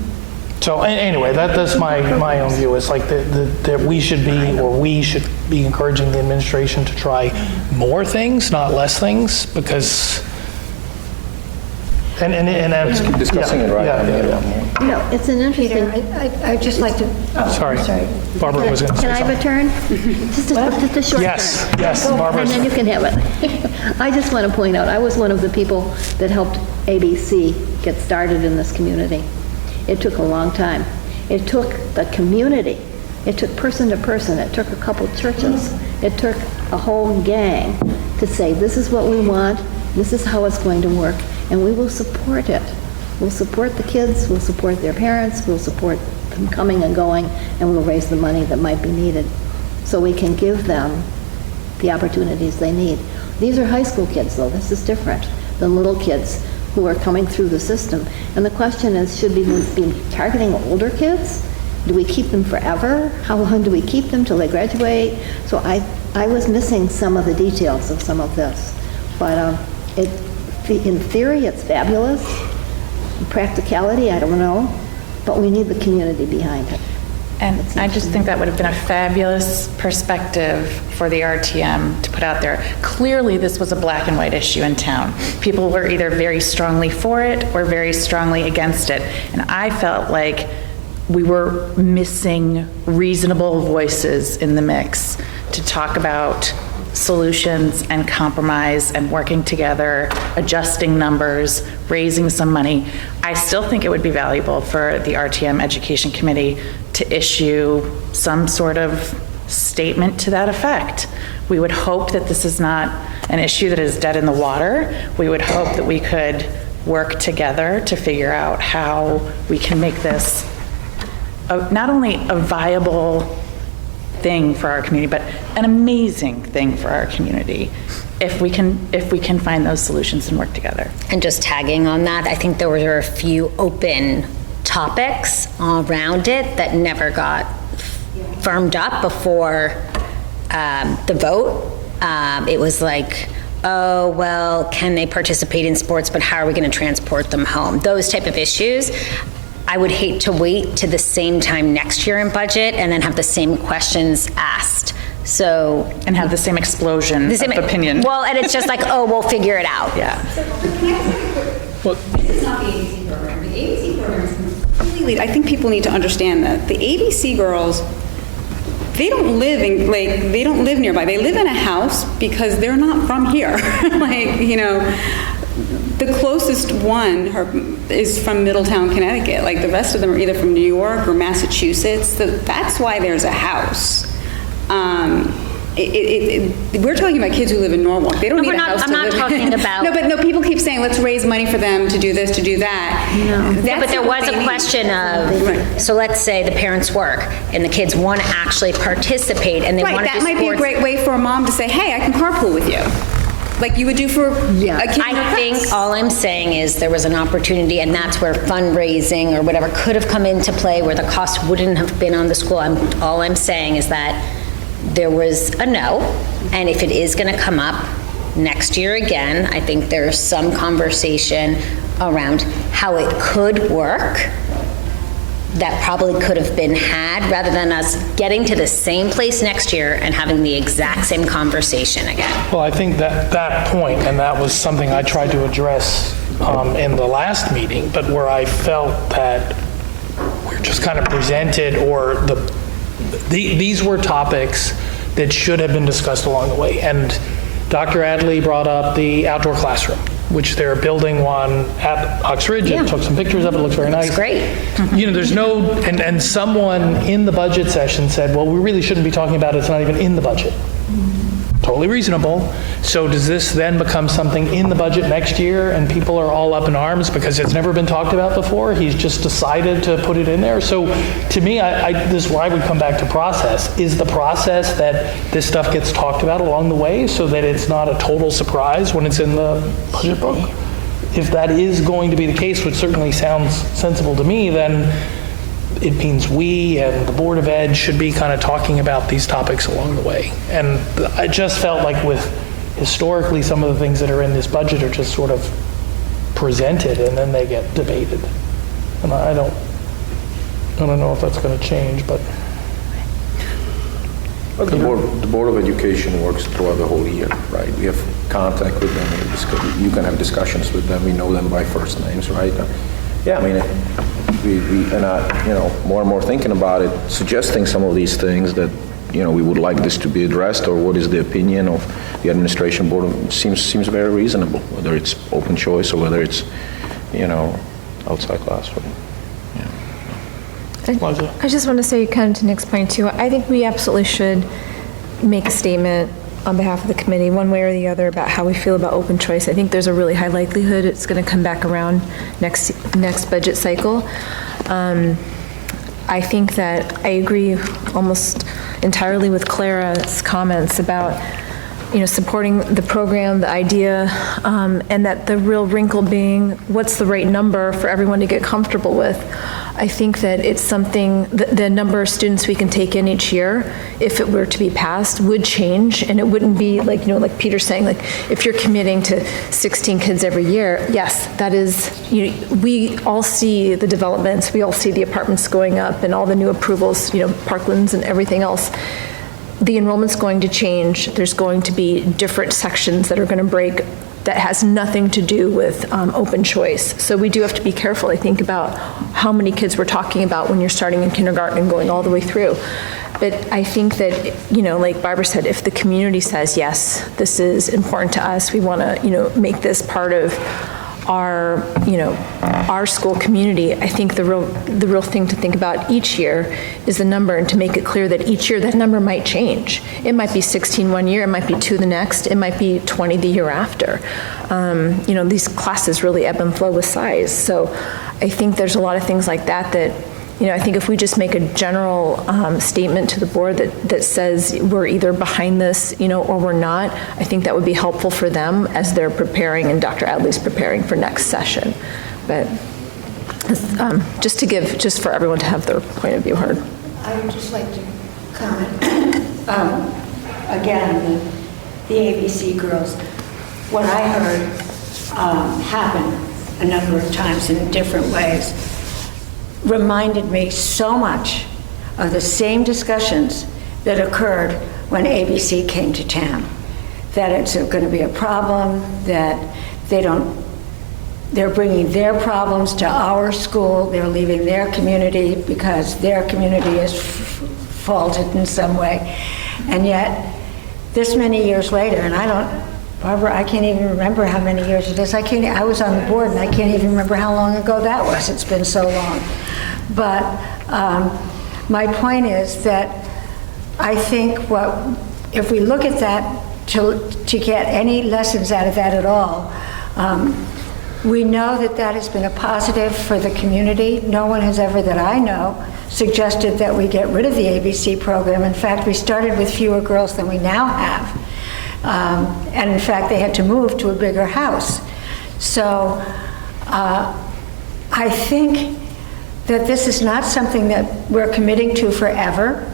So anyway, that's my own view. It's like that we should be encouraging the administration to try more things, not less things, because. And that's discussing it, right? You know, it's an interesting. I'd just like to. Sorry. Barbara was going to say Can I have a turn? Just a short turn. Yes, Barbara. And then you can have it. I just want to point out, I was one of the people that helped ABC get started in this community. It took a long time. It took the community. It took person to person. It took a couple churches. It took a whole gang to say, this is what we want, this is how it's going to work, and we will support it. We'll support the kids, we'll support their parents, we'll support them coming and going, and we'll raise the money that might be needed so we can give them the opportunities they need. These are high school kids, though. This is different than little kids who are coming through the system. And the question is, should we be targeting older kids? Do we keep them forever? How long do we keep them till they graduate? So I was missing some of the details of some of this. But in theory, it's fabulous. In practicality, I don't know. But we need the community behind it. And I just think that would have been a fabulous perspective for the RTM to put out there. Clearly, this was a black and white issue in town. People were either very strongly for it or very strongly against it. And I felt like we were missing reasonable voices in the mix to talk about solutions and compromise and working together, adjusting numbers, raising some money. I still think it would be valuable for the RTM Education Committee to issue some sort of statement to that effect. We would hope that this is not an issue that is dead in the water. We would hope that we could work together to figure out how we can make this not only a viable thing for our community, but an amazing thing for our community if we can find those solutions and work together. And just tagging on that, I think there were a few open topics around it that never got firmed up before the vote. It was like, oh, well, can they participate in sports, but how are we going to transport them home? Those type of issues. I would hate to wait to the same time next year in budget and then have the same questions asked. So. And have the same explosion of opinion. Well, and it's just like, oh, we'll figure it out. Yeah. This is not the ABC program. The ABC program is completely, I think people need to understand that the ABC girls, they don't live nearby. They live in a house because they're not from here. The closest one is from Middletown, Connecticut. Like the rest of them are either from New York or Massachusetts. So that's why there's a house. We're talking about kids who live in Norwalk. They don't need a house to live in. I'm not talking about. No, people keep saying, let's raise money for them to do this, to do that. No, but there was a question of, so let's say the parents work and the kids want to actually participate and they want to do sports. That might be a great way for a mom to say, hey, I can carpool with you. Like you would do for a kid. I think all I'm saying is there was an opportunity, and that's where fundraising or whatever could have come into play, where the cost wouldn't have been on the school. All I'm saying is that there was a no, and if it is going to come up, next year again. I think there's some conversation around how it could work that probably could have been had, rather than us getting to the same place next year and having the exact same conversation again. Well, I think that point, and that was something I tried to address in the last meeting, but where I felt that we're just kind of presented, or these were topics that should have been discussed along the way. And Dr. Adley brought up the outdoor classroom, which they're building one at Oxridge, and took some pictures of it. It looks very nice. It's great. You know, there's no, and someone in the budget session said, well, we really shouldn't be talking about it, it's not even in the budget. Totally reasonable. So does this then become something in the budget next year, and people are all up in arms because it's never been talked about before? He's just decided to put it in there. So to me, this is where I would come back to process. Is the process that this stuff gets talked about along the way so that it's not a total surprise when it's in the budget book? If that is going to be the case, which certainly sounds sensible to me, then it means we and the Board of Ed should be kind of talking about these topics along the way. And I just felt like with historically some of the things that are in this budget are just sort of presented and then they get debated. And I don't know if that's going to change, but. The Board of Education works throughout the whole year, right? We have contact with them. You can have discussions with them. We know them by first names, right? Yeah, I mean, we are not, more and more thinking about it, suggesting some of these things that, we would like this to be addressed, or what is the opinion of the administration board, seems very reasonable, whether it's open choice or whether it's, outside classroom. I just want to say, kind of to Nick's point too, I think we absolutely should make a statement on behalf of the committee, one way or the other, about how we feel about open choice. I think there's a really high likelihood it's going to come back around next budget cycle. I think that I agree almost entirely with Clara's comments about, supporting the program, the idea, and that the real wrinkle being, what's the right number for everyone to get comfortable with? I think that it's something, the number of students we can take in each year, if it were to be passed, would change, and it wouldn't be like, like Peter's saying, like, if you're committing to 16 kids every year, yes, that is, we all see the developments, we all see the apartments going up and all the new approvals, Parklands and everything else. The enrollment's going to change. There's going to be different sections that are going to break that has nothing to do with open choice. So we do have to be careful, I think, about how many kids we're talking about when you're starting in kindergarten and going all the way through. But I think that, like Barbara said, if the community says, yes, this is important to us, we want to, make this part of our, our school community, I think the real thing to think about each year is the number, and to make it clear that each year that number might change. It might be 16 one year, it might be 2 the next, it might be 20 the year after. These classes really ebb and flow with size. So I think there's a lot of things like that I think if we just make a general statement to the board that says we're either behind this, or we're not, I think that would be helpful for them as they're preparing, and Dr. Adley's preparing for next session. But just for everyone to have their point of view heard. I would just like to comment. Again, the ABC girls, what I heard happen a number of times in different ways reminded me so much of the same discussions that occurred when ABC came to town. That it's going to be a problem, that they're bringing their problems to our school, they're leaving their community because their community is faulted in some way. And yet, this many years later, and Barbara, I can't even remember how many years it is. I was on the board and I can't even remember how long ago that was. It's been so long. But my point is that I think if we look at that to get any lessons out of that at all, we know that has been a positive for the community. No one has ever, that I know, suggested that we get rid of the ABC program. In fact, we started with fewer girls than we now have. And in fact, they had to move to a bigger house. So I think that this is not something that we're committing to forever.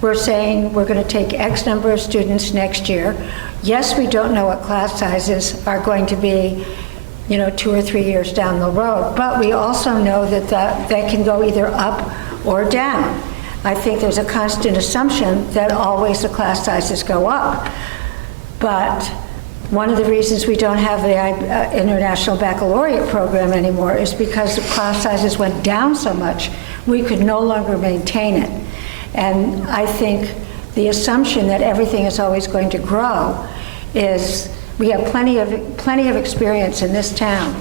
We're saying we're going to take X number of students next year. Yes, we don't know what class sizes are going to be, 2 or 3 years down the road, but we also know that they can go either up or down. I think there's a constant assumption that always the class sizes go up. But one of the reasons we don't have the International Baccalaureate program anymore is because the class sizes went down so much, we could no longer maintain it. And I think the assumption that everything is always going to grow is, we have plenty of experience in this town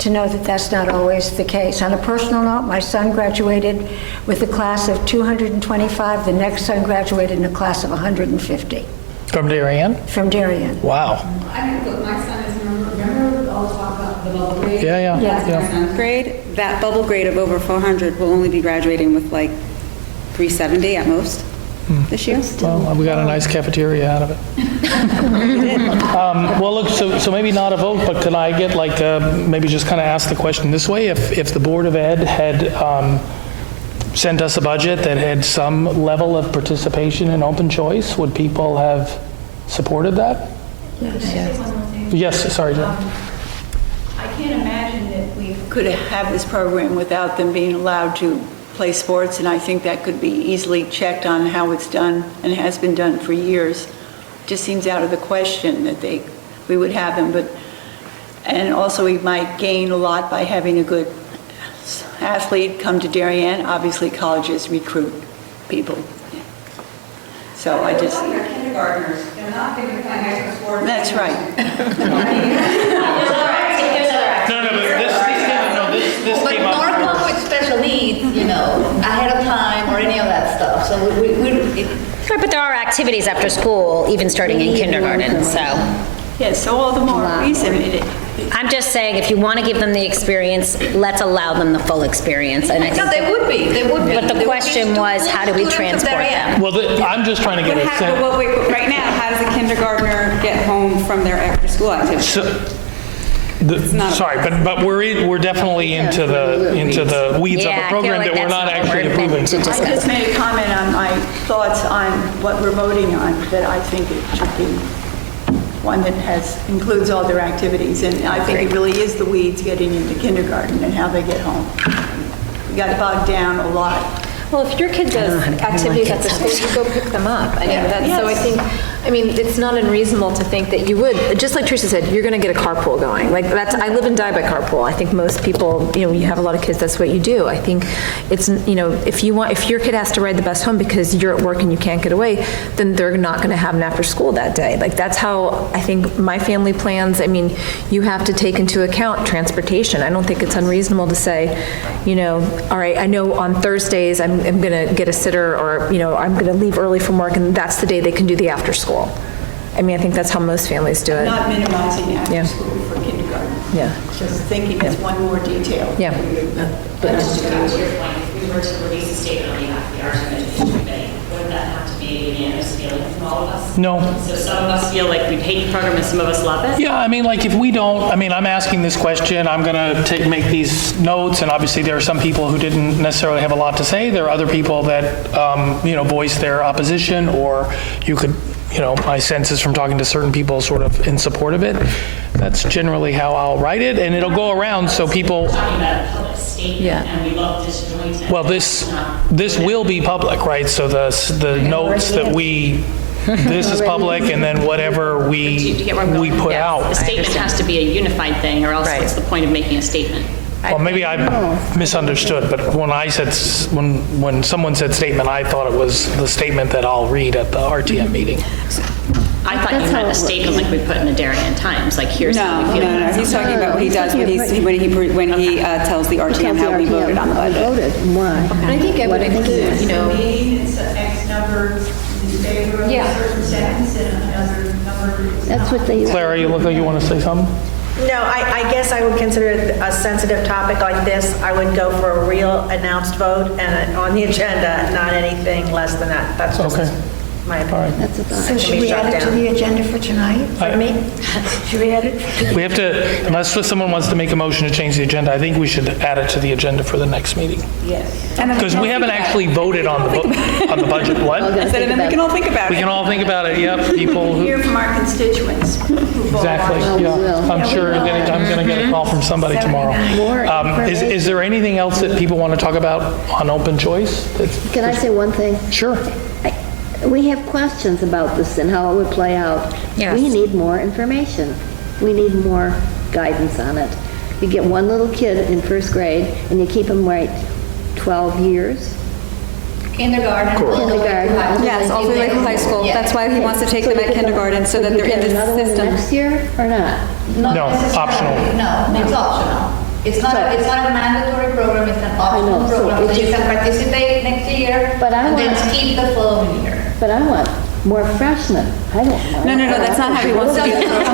to know that that's not always the case. On a personal note, my son graduated with a class of 225. The next son graduated in a class of 150. From Darien? From Darien. Wow. I mean, look, my son is, remember all the talk about the bubble grade? Yeah. My son's grade, that bubble grade of over 400 will only be graduating with like 370 at most this year. Well, we got a nice cafeteria out of it. Well, look, so maybe not a vote, but could I get maybe just kind of ask the question this way? If the Board of Ed had sent us a budget that had some level of participation in open choice, would people have supported that? Yes, sorry, John. I can't imagine that we could have this program without them being allowed to play sports, and I think that could be easily checked on how it's done and has been done for years. It just seems out of the question that we would have them, and also we might gain a lot by having a good athlete come to Darien. Obviously, colleges recruit people. So I just... They're kindergartners. They're not going to play high school sports. That's right. This but nor come with special needs, ahead of time or any of that stuff. So Right, but there are activities after school, even starting in kindergarten, so. Yes, so all the more reason. I'm just saying, if you want to give them the experience, let's allow them the full experience. And I think they would be. But the question was, how do we transport them? Well, I'm just trying to get a sense. Well, wait, right now, how does a kindergartner get home from their after-school activity? Sorry, but we're definitely into the weeds of a program that we're not actually approving. I just made a comment on my thoughts on what we're voting on, that I think it should be one that includes all their activities, and I think it really is the weeds getting into kindergarten and how they get home. We got bogged down a lot. Well, if your kid does activities at the school, you go pick them up. I mean, it's not unreasonable to think that you would, just like Teresa said, you're going to get a carpool going. I live and die by carpool. I think most people, you have a lot of kids, that's what you do. I think it's, if your kid has to ride the bus home because you're at work and you can't get away, then they're not going to have an after school that day. That's how I think my family plans. I mean, you have to take into account transportation. I don't think it's unreasonable to say, all right, I know on Thursdays I'm going to get a sitter, or, I'm going to leave early from work, and that's the day they can do the after school. I mean, I think that's how most families do it. Not minimizing after school for kindergarten. Yeah. Just thinking it's one more detail. Yeah. But just to go to your point, if we were to release a statement on behalf of the RTM Education Committee, wouldn't that have to be a unanimous feeling from all of us? No. So some of us feel like we hate the program and some of us love it? Yeah, I mean, if we don't, I'm asking this question, I'm going to make these notes, and obviously there are some people who didn't necessarily have a lot to say. There are other people that, voiced their opposition, or you could, my sense is from talking to certain people sort of in support of it. That's generally how I'll write it, and it'll go around so people... We're talking about a public statement, and we love disjointed. Well, this will be public, right? So the notes that this is public, and then whatever we put out. The statement has to be a unified thing, or else what's the point of making a statement? Well, maybe I misunderstood, but when someone said statement, I thought it was the statement that I'll read at the RTM meeting. I thought you meant a statement like we put in the Darien Times, like here's how we feel. No, he's talking about what he does when he tells the RTM how we voted on the budget. Why? I think I would include, It's X number in favor of a certain sentence and another number. That's what they... Clara, you look like you want to say something? No, I guess I would consider it a sensitive topic like this. I would go for a real announced vote and on the agenda, not anything less than that. That's just my opinion. That's a thought. So should we add it to the agenda for tonight? I- me? Should we add it? We have to, unless someone wants to make a motion to change the agenda, I think we should add it to the agenda for the next meeting. Yes. Because we haven't actually voted on the budget. What? I said, and then we can all think about We it. can all think about it, yep, people who, Hear from our constituents. exactly, yeah. I'm sure I'm going to get a call from somebody tomorrow. Is there anything else that people want to talk about on open choice? Can I say one thing? Sure. We have questions about this and how it would play out. Yes. We need more information. We need more guidance on it. You get one little kid in first grade and you keep him 12 years. Kindergarten. Kindergarten. Yes, all the way to high school. That's why he wants to take them at kindergarten, so that they're in the system. Next year or not? No, necessarily. optional. No, it's optional. It's not a mandatory program, it's an optional know, so program, it's so you just- can participate next year, But I and then want- skip the following year. But I want more freshmen. I don't want. No, that's not how he wants to do the program.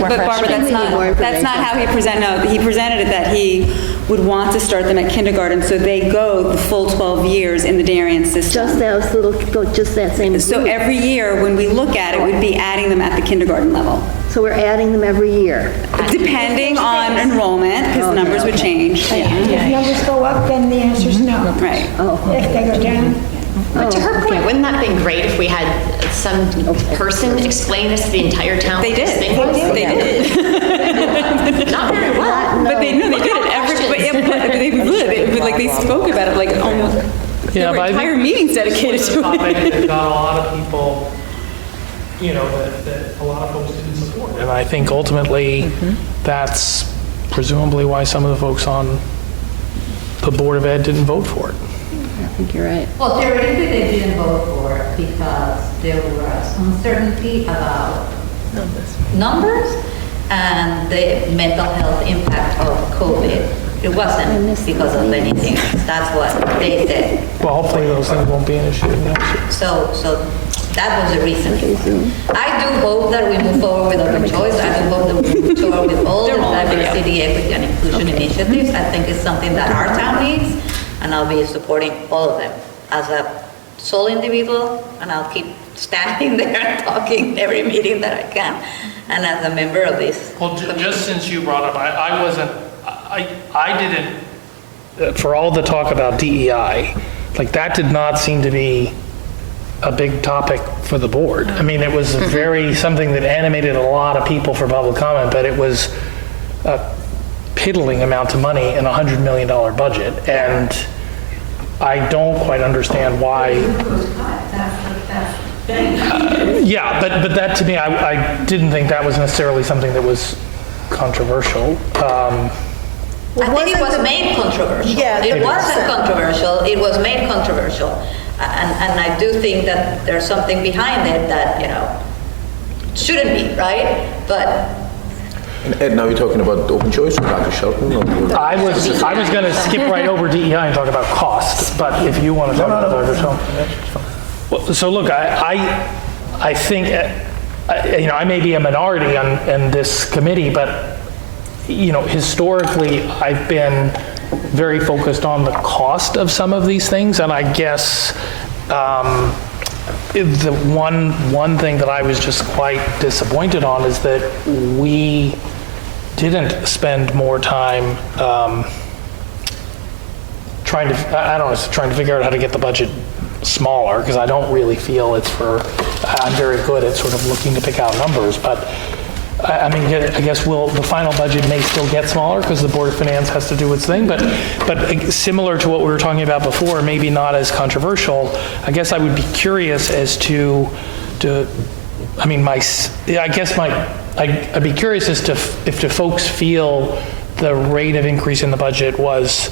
But Barbara, that's not how he he presented it, that he would want to start them at kindergarten, so they go the full 12 years in the Darien system. Just that same So group. every year, when we look at it, we'd be adding them at the kindergarten level. So we're adding them every year. Depending on enrollment, because the numbers would change. If numbers go up, then the answer's no. Right. If they go down, But to her point, wouldn't that be great if we had some person explain this to the entire town? They did. They did. Not very well. But they did it they spoke about it like almost, Yeah, there were but I think entire meetings dedicated this was to a topic it. that got a lot of people, that a lot of folks didn't support. And I think ultimately, that's presumably why some of the folks on the Board of Ed didn't vote for it. I think you're right. Well, theoretically, they didn't vote for it because there was uncertainty about numbers and the mental health impact of COVID. It wasn't because of anything. That's what they said. Well, hopefully those things won't be an issue next year. So that was the reason. I do hope that we move forward with open choice. I do hope that we move forward with all the diversity, equity, and inclusion initiatives. I think it's something that our town needs, and I'll be supporting all of them as a sole individual, and I'll keep standing there and talking every meeting that I can, and as a member of this. Well, just since you brought up, I didn't, for all the talk about DEI, like that did not seem to be a big topic for the board. I mean, it was something that animated a lot of people for public comment, but it was a piddling amount of money in a $100 million budget. And I don't quite understand why. Yeah, but that to me, I didn't think that was necessarily something that was controversial. I think it was made controversial. Yeah, it it wasn't wasn't. controversial. It was made controversial, and I do think that there's something behind it that shouldn't be, right? But Ed, now you're talking about open choice or Dr. Shelton? I was going to skip right over DEI and talk about cost, but if you want to talk about Dr. Shelton. Well, so look, I think I may be a minority on this committee, but historically, I've been very focused on the cost of some of these things, and I guess the one thing that I was just quite disappointed on is that we didn't spend more time trying to figure out how to get the budget smaller, because I don't really feel I'm very good at sort of looking to pick out numbers, but I mean, I guess the final budget may still get smaller because the Board of Finance has to do its thing, but similar to what we were talking about before, maybe not as controversial, I guess I would be curious as to I mean, I'd be curious as to if the folks feel the rate of increase in the budget was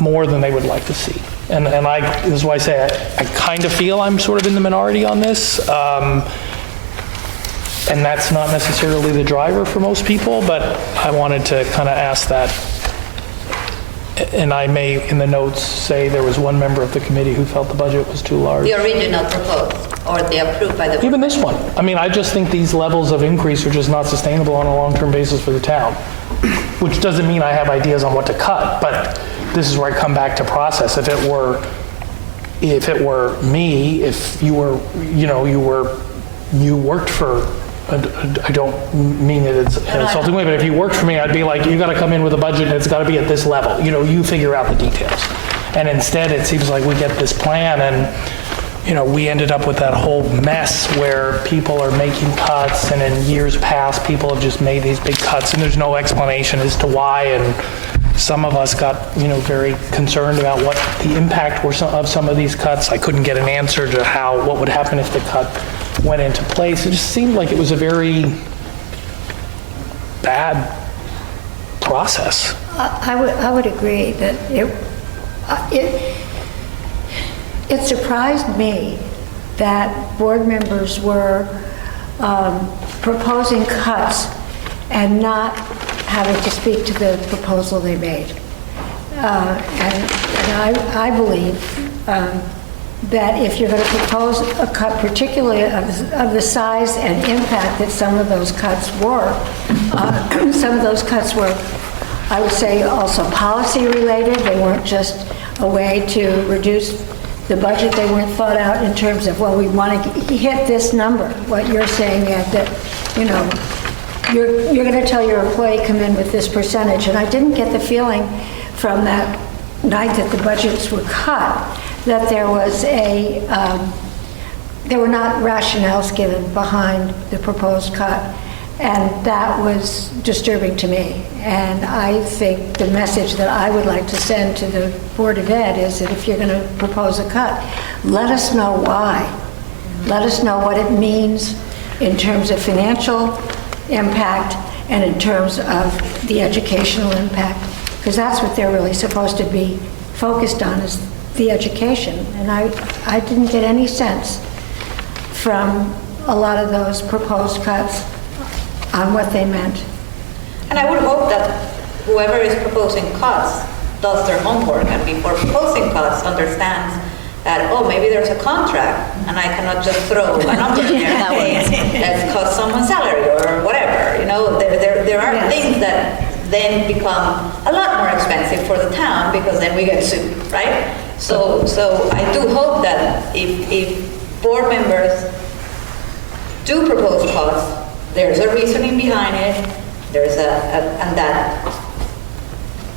more than they would like to see. And this is why I say I kind of feel I'm sort of in the minority on this. And that's not necessarily the driver for most people, but I wanted to kind of ask that. And I may, in the notes, say there was one member of the committee who felt the budget was too large. the original proposed, or the approved by the. Even this one. I mean, I just think these levels of increase are just not sustainable on a long-term basis for the town, which doesn't mean I have ideas on what to cut, but this is where I come back to process. If it were if it were me, if you were, you worked for, I don't mean it as an insulting way, but if you worked for me, I'd be like, you got to come in with a budget and it's got to be at this level. You figure out the details. And instead, it seems like we get this plan and, we ended up with that whole mess where people are making cuts, and in years past, people have just made these big cuts, and there's no explanation as to why, and some of us got, very concerned about what the impact were of some of these cuts. I couldn't get an answer to what would happen if the cut went into place. It just seemed like it was a very bad process. I would agree that it surprised me that board members were proposing cuts and not having to speak to the proposal they made. And I believe that if you're going to propose a cut, particularly of the size and impact that some of those cuts were, I would say, also policy related. They weren't just a way to reduce the budget. They weren't thought out in terms of, well, we want to hit this number. What you're saying, Ed, that, you're going to tell your employee come in with this percentage. And I didn't get the feeling from that night that the budgets were cut that there was there were not rationales given behind the proposed cut. And that was disturbing to me. And I think the message that I would like to send to the Board of Ed is that if you're going to propose a cut, let us know why. Let us know what it means in terms of financial impact and in terms of the educational impact, because that's what they're really supposed to be focused on, is the education. And I didn't get any sense from a lot of those proposed cuts on what they meant. And I would hope that whoever is proposing cuts does their homework and before proposing cuts understands that, oh, maybe there's a contract and I cannot just throw a number in there and say, let's cut someone's salary or whatever. There are things that then become a lot more expensive for the town because then we get sued, right? So I do hope that if board members do propose cuts, there's a reasoning behind it. And that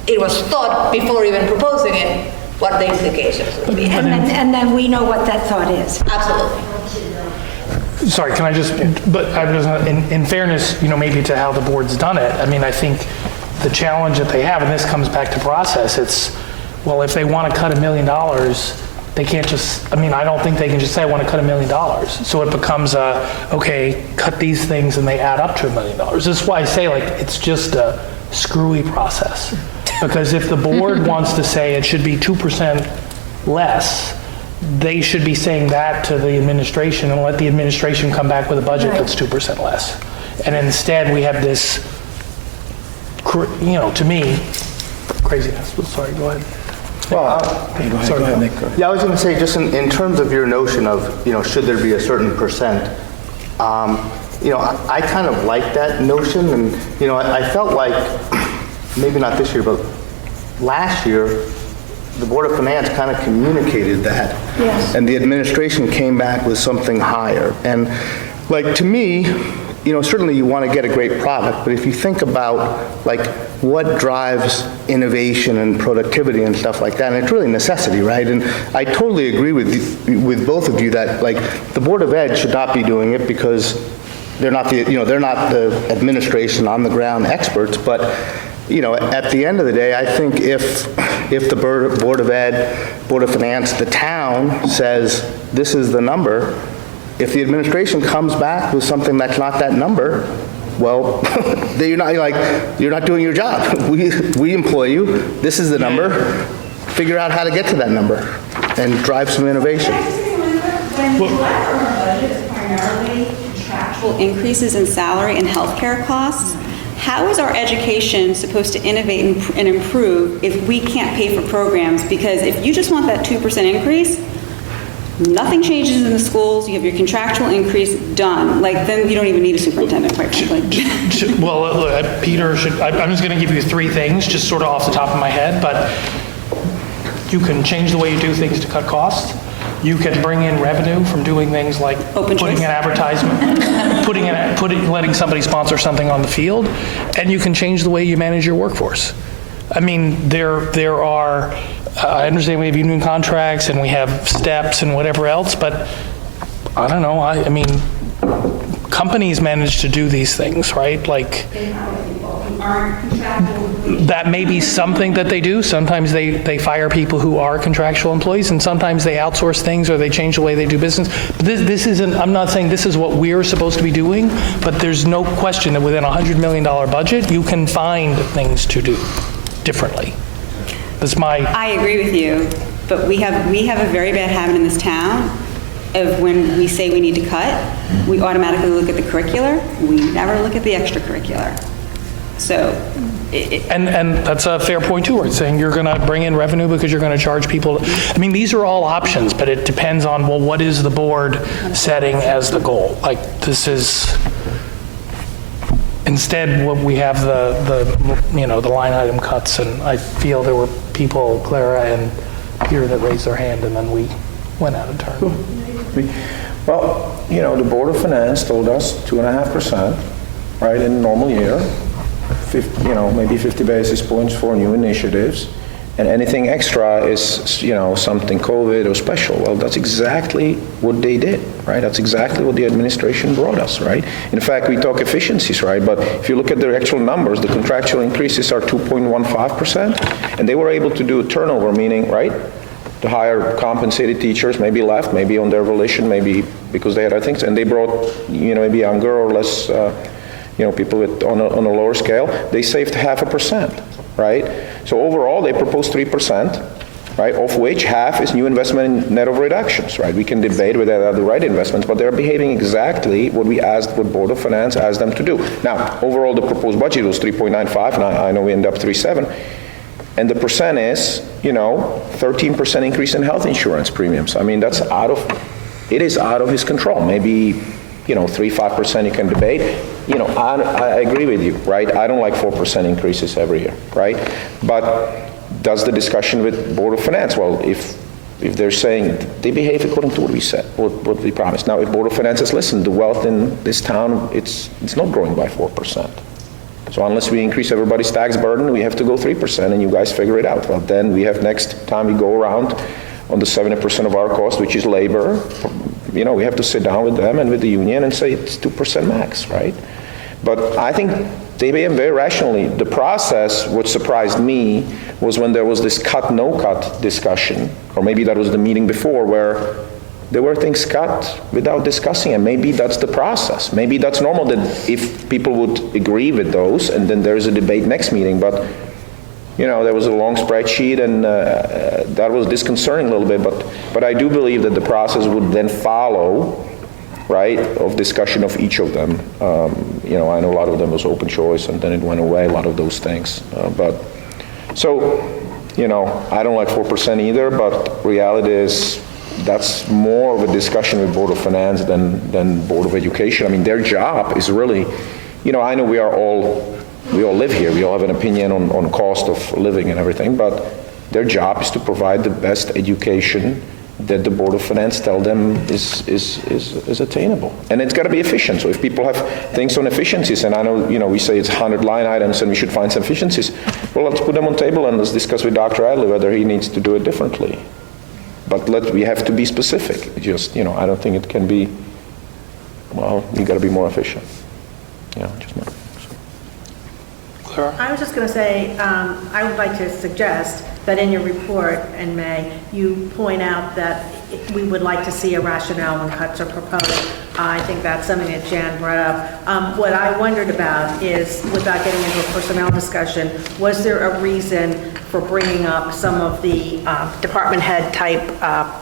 it was thought before even proposing it what the implications would be. And then we know what that thought is. Absolutely. Sorry, can I just, in fairness, maybe to how the board's done it, I think the challenge that they have, and this comes back to process, it's, well, if they want to cut $1 million, they can't just, I don't think they can just say, I want to cut $1 million. So it becomes okay, cut these things and they add up to $1 million. This is why I say, it's just a screwy process. Because if the board wants to say it should be 2% less, they should be saying that to the administration and let the administration come back with a budget that's 2% less. And instead we have this, to me, craziness. Sorry, go ahead. Well, go ahead, Nick. Yeah, I was going to say, just in terms of your notion of, should there be a certain percent, I kind of like that notion, and, I felt like, maybe not this year, but last year, the Board of Finance kind of communicated that. Yes. And the administration came back with something higher. And, to me, certainly you want to get a great product, but if you think about, what drives innovation and productivity and stuff like that, and it's really necessity, right? And I totally agree with both of you that, the Board of Ed should not be doing it because they're not the administration on the ground experts, but, at the end of the day, I think if the Board of Ed, Board of Finance, the town says, this is the number, if the administration comes back with something that's not that number, well, you're not doing your job. We employ you. This is the number. Figure out how to get to that number and drive some innovation. When the budget is primarily contractual increases in salary and healthcare costs, how is our education supposed to innovate and improve if we can't pay for programs? Because if you just want that 2% increase, nothing changes in the schools, you have your contractual increase done. Then you don't even need a superintendent, quite frankly. Well, look, Peter, I'm just going to give you 3 things, just sort of off the top of my head, but you can change the way you do things to cut costs. you can bring in revenue from doing things like putting an advertisement, letting somebody sponsor something on the field, and you can change the way you manage your workforce. I mean, there are, I understand we have union contracts and we have steps and whatever else, but I don't know, I mean, companies manage to do these things, right? Like, that may be something that they do. Sometimes they fire people who are contractual employees, and sometimes they outsource things or they change the way they do business. But this isn't, I'm not saying this is what we're supposed to be doing, but there's no question that within a $100 million budget, you can find things to do differently. That's my... I agree with you, but we have a very bad habit in this town of when we say we need to cut, we automatically look at the curricular, we never look at the extracurricular. So, and that's a fair point too, right? Saying you're going to bring in revenue because you're going to charge people. I mean, these are all options, but it depends on, well, what is the board setting as the goal? Like, this is, instead, what we have the line item cuts, and I feel there were people, Clara and Peter, that raised their hand, and then we went out of turn. Well, the Board of Finance told us 2.5%, right, in a normal year, maybe 50 basis points for new initiatives, and anything extra is, something COVID or special. Well, that's exactly what they did, right? That's exactly what the administration brought us, right? In fact, we talk efficiencies, right? But if you look at the actual numbers, the contractual increases are 2.15%, and they were able to do a turnover, meaning, right? To hire compensated teachers, maybe left, maybe on their volition, maybe because they had other things, and they brought, maybe younger or less, people on a lower scale. They saved 0.5%, right? So overall, they proposed 3%, right? Of which half is new investment in net of reductions, right? We can debate whether they are the right investments, but they're behaving exactly what Board of Finance asked them to do. Now, overall, the proposed budget was 3.95, and I know we end up 3.7. And the percent is, 13% increase in health insurance premiums. I mean, it is out of his control. Maybe, 3-5% you can debate. I agree with you, right? I don't like 4% increases every year, right? But does the discussion with Board of Finance, well, if they're saying they behave according to what we said, what we promised. Now, if Board of Finance says, listen, the wealth in this town, it's not growing by 4%. So unless we increase everybody's tax burden, we have to go 3%, and you guys figure it out. Well, then we have next time we go around on the 70% of our cost, which is labor, we have to sit down with them and with the union and say it's 2% max, right? But I think they behave very rationally. The process, what surprised me, was when there was this cut, no cut discussion, or maybe that was the meeting before, where there were things cut without discussing, and maybe that's the process. Maybe that's normal that if people would agree with those, and then there's a debate next meeting, but there was a long spreadsheet, and that was disconcerting a little bit, but I do believe that the process would then follow, right, of discussion of each of them. I know a lot of them was open choice, and then it went away, a lot of those things. I don't like 4% either, but reality is, that's more of a discussion with Board of Finance than Board of Education. I mean, their job is really, I know we all live here, we all have an opinion on cost of living and everything, but their job is to provide the best education that the Board of Finance tell them is attainable. And it's got to be efficient. So if people have things on efficiencies, and I know, we say it's 100 line items and we should find some efficiencies, well, let's put them on the table and let's discuss with Dr. Adley whether he needs to do it differently. But we have to be specific. Just, I don't think it can be, well, you got to be more efficient. Just more. Clara? I was just going to say, I would like to suggest that in your report in May, you point out that we would like to see a rationale when cuts are proposed. I think that's something that Jan brought up. What I wondered about is, without getting into a personnel discussion, was there a reason for bringing up some of the department head type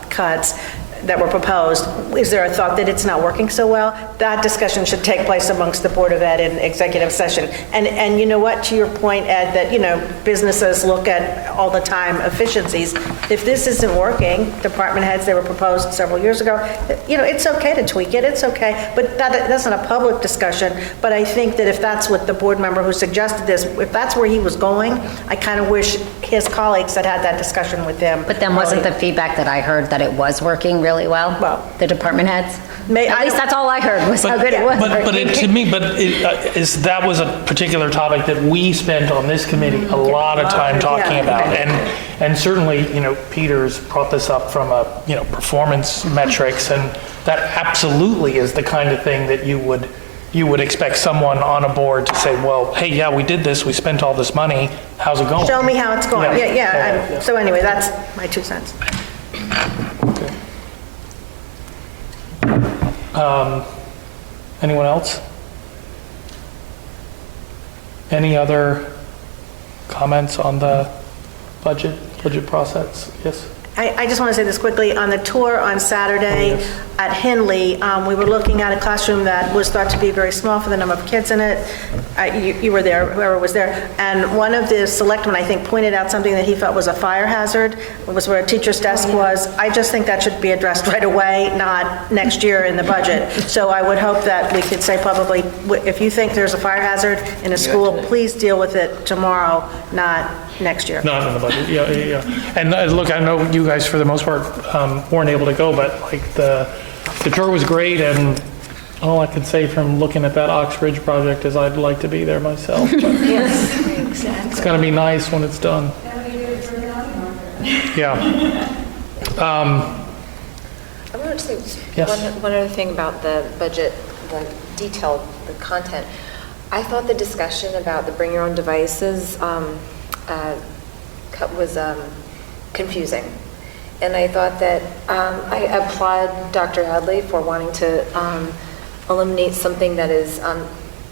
cuts that were proposed? Is there a thought that it's not working so well? That discussion should take place amongst the Board of Ed in executive session. And you know what, to your point, Ed, that, businesses look at all the time efficiencies. If this isn't working, department heads, they were proposed several years ago, it's okay to tweak it, it's okay, but that's not a public discussion. But I think that if that's what the board member who suggested this, if that's where he was going, I kind of wish his colleagues had had that discussion with him. But then wasn't the feedback that I heard that it was working really well? The department heads? At least that's all I heard, was how good it was. That was a particular topic that we spent on this committee a lot of time talking about. And certainly, Peter's brought this up from a, performance metrics, and that absolutely is the kind of thing that you would expect someone on a board to say, well, hey, yeah, we did this, we spent all this money, how's it going? Show me how it's going. Yeah. Yeah. So anyway, that's my 2 cents. Anyone else? Any other comments on the budget process? Yes? I just want to say this quickly. On the tour on Saturday at Hindley, we were looking at a classroom that was thought to be very small for the number of kids in it. You were there, whoever was there. And one of the selectmen, I think, pointed out something that he felt was a fire hazard. It was where a teacher's desk was. I just think that should be addressed right away, not next year in the budget. So I would hope that we could say publicly, if you think there's a fire hazard in a school, please deal with it tomorrow, not next year. Not in the budget, yeah. And look, I know you guys, for the most part, weren't able to go, but like the tour was great, and all I can say from looking at that Ox Ridge project is I'd like to be there myself. Yes, exactly. It's gonna be nice when it's done. Yeah. I wanted to say Yes. one other thing about the budget, the detail, the content. I thought the discussion about the bring your own devices was confusing. And I thought that I applaud Dr. Hadley for wanting to eliminate something that is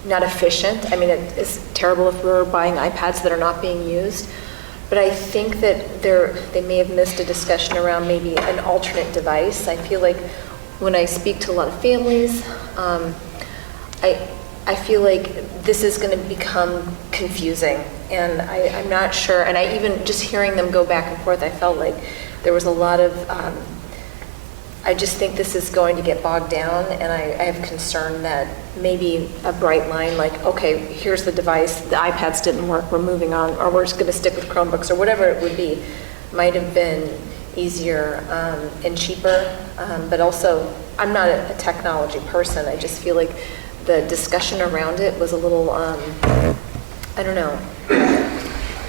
not efficient. I mean, it's terrible if we're buying iPads that are not being used. But I think that they may have missed a discussion around maybe an alternate device. I feel like when I speak to a lot of families, I feel like this is going to become confusing, and I'm not sure. And I even just hearing them go back and forth, I felt like there was a lot of. I just think this is going to get bogged down, and I have concern that maybe a bright line, like, okay, here's the device, the iPads didn't work, we're moving on, or we're just going to stick with Chromebooks, or whatever it would be, might have been easier and cheaper. But also, I'm not a technology person. I just feel like the discussion around it was a little, I don't know,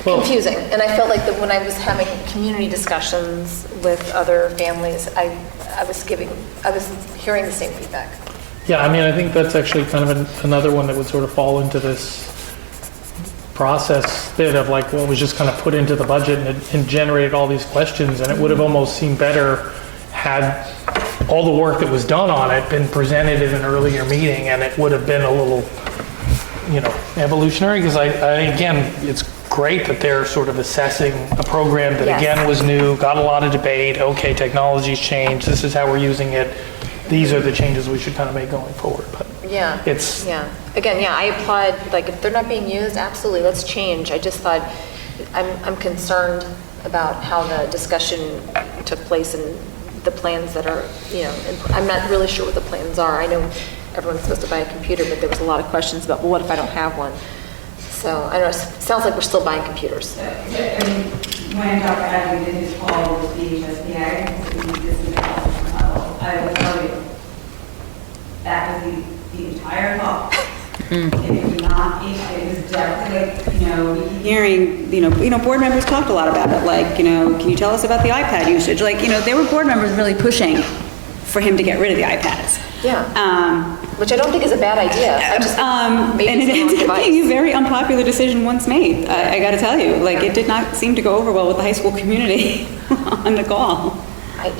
confusing. And I felt like that when I was having community discussions with other families, I was hearing the same feedback. Yeah, I mean, I think that's actually kind of another one that would sort of fall into this process bit of like what was just kind of put into the budget and generated all these questions, and it would have almost seemed better had all the work that was done on it been presented in an earlier meeting, and it would have been a little, evolutionary, because again, it's great that they're sort of assessing a program that again was new, got a lot of debate, okay, technology's changed, this is how we're using it, these are the changes we should kind of make going forward. But Again, I applaud, like, if they're not being used, absolutely, let's change. I just thought, I'm concerned about how the discussion took place and the plans that are, I'm not really sure what the plans are. I know everyone's supposed to buy a computer, but there was a lot of questions about, well, what if I don't have one? So, I don't know, it sounds like we're still buying computers. I mean, when Dr. Hadley did his call with the HSBA, I will tell you, that was the entire call. It was not, it was definitely, hearing, board members talked a lot about it, like, can you tell us about the iPad usage? Like, there were board members really pushing for him to get rid of the iPads. Which I don't think is a bad idea. I just maybe and it ended up being a very unpopular decision once made. I got to tell you, it did not seem to go over well with the high school community on the call. I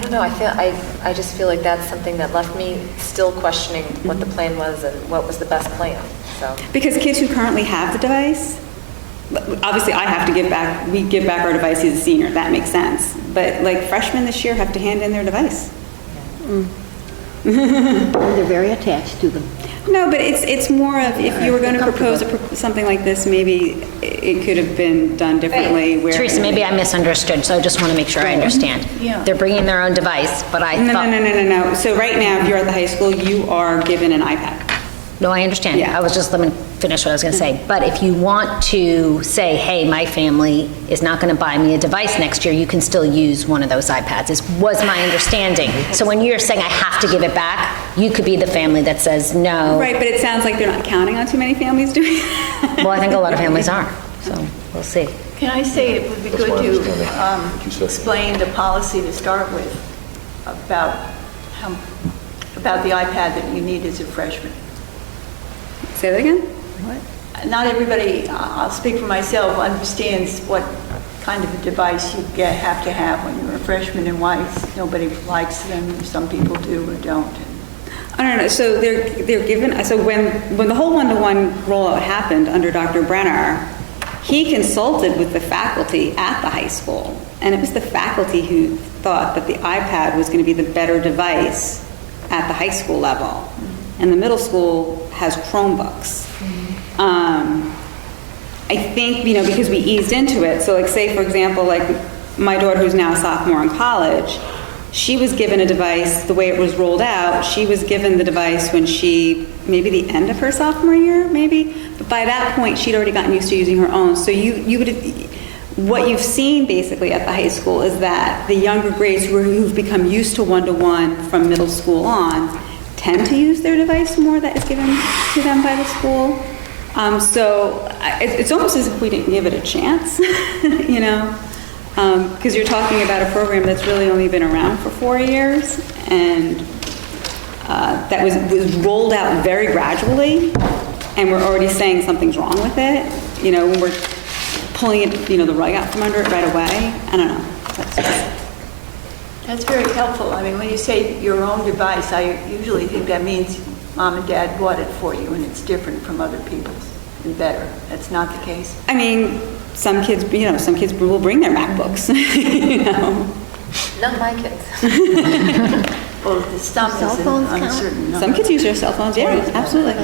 don't know. I just feel like that's something that left me still questioning what the plan was and what was the best plan. So because kids who currently have the device, obviously we give back our device as a senior. That makes sense. But like freshmen this year have to hand in their device. They're very attached to them. No, but it's more of if you were going to propose something like this, maybe it could have been done differently. Where Teresa, maybe I misunderstood, so I just want to make sure I understand. Yeah. They're bringing their own device, but I thought... No. So right now, if you're at the high school, you are given an iPad. No, I understand. Yeah. I was just, let me finish what I was going to say. But if you want to say, hey, my family is not going to buy me a device next year, you can still use one of those iPads, was my understanding. So when you're saying I have to give it back, you could be the family that says no. Right, but it sounds like they're not counting on too many families doing that. Well, I think a lot of families are, so we'll see. Can I say it would be good to explain the policy to start with about the iPad that you need as a freshman? Say that again? Not everybody, I'll speak for myself, understands what kind of a device you have to have when you're a freshman and why nobody likes them. Some people do or don't. I don't know. So they're given. So when the whole one-to-one rollout happened under Dr. Brenner, he consulted with the faculty at the high school, and it was the faculty who thought that the iPad was going to be the better device at the high school level, and the middle school has Chromebooks. I think, because we eased into it, so like say, for example, like my daughter who's now a sophomore in college, she was given a device, the way it was rolled out, she was given the device when maybe the end of her sophomore year, maybe, but by that point, she'd already gotten used to using her own. So what you've seen basically at the high school is that the younger grades who've become used to one-to-one from middle school on tend to use their device more that is given to them by the school. So it's almost as if we didn't give it a chance, because you're talking about a program that's really only been around for 4 years, and that was rolled out very gradually, and we're already saying something's wrong with it, when we're pulling it, the rug out from under it right away. I don't know. That's very helpful. I mean, when you say your own device, I usually think that means mom and dad bought it for you and it's different from other people's and better. That's not the case. I mean, some kids will bring their MacBooks, Not my kids. Well, the stump is an uncertain number. Some kids use their cell phones, yeah, absolutely.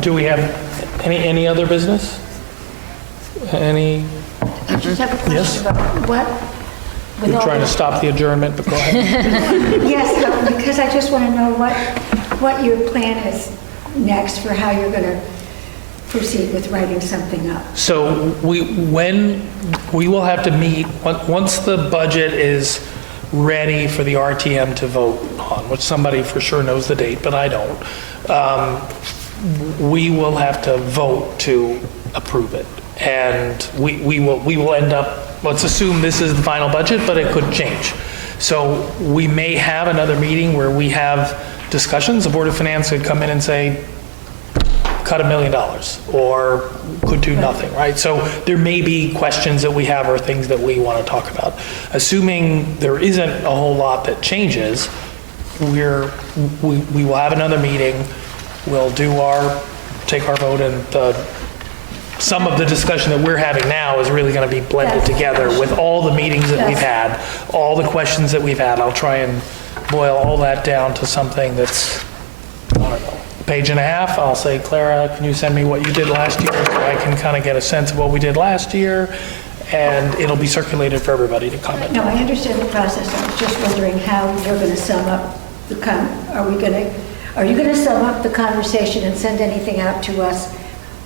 Do we have any other business? Any? I just have a question Yes. about what? We're trying to stop the adjournment, but go ahead. Yes, because I just want to know what your plan is next for how you're going to proceed with writing something up. So we will have to meet, once the budget is ready for the RTM to vote on, which somebody for sure knows the date, but I don't, we will have to vote to approve it. And we will end up, let's assume this is the final budget, but it could change. So we may have another meeting where we have discussions. The Board of Finance could come in and say, cut $1 million, or could do nothing, right? So there may be questions that we have or things that we want to talk about. Assuming there isn't a whole lot that changes, we will have another meeting. We'll take our vote, and some of the discussion that we're having now is really going to be blended together with all the meetings that we've had, all the questions that we've had. I'll try and boil all that down to something that's, I don't know, a page and a half. I'll say, Clara, can you send me what you did last year so I can kind of get a sense of what we did last year? And it'll be circulated for everybody to comment. No, I understand the process. I was just wondering how you're going to sum up are you going to sum up the conversation and send anything out to us,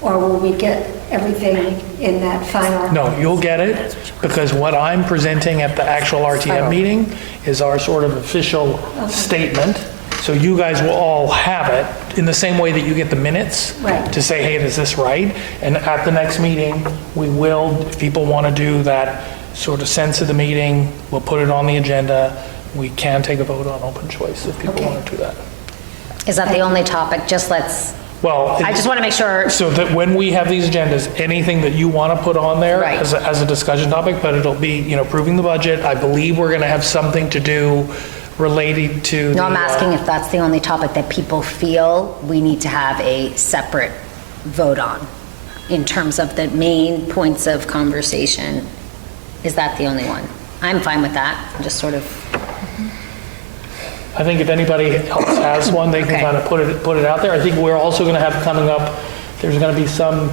or will we get everything in that final? No, you'll get it, because what I'm presenting at the actual RTM meeting is our sort of official statement. So you guys will all have it in the same way that you get the minutes to say, hey, is this right? And at the next meeting, we will, if people want to do that sort of sense of the meeting, we'll put it on the agenda. We can take a vote on open choice if people want to do that. Is that the only topic? I just want to make sure. So that when we have these agendas, anything that you want to put on there as a discussion topic, but it'll be, approving the budget. I believe we're going to have something to do related to. No, I'm asking if that's the only topic that people feel we need to have a separate vote on in terms of the main points of conversation. Is that the only one? I'm fine with that. Just sort of. I think if anybody else has one, they can kind of put it out there. I think we're also going to have coming up, there's going to be some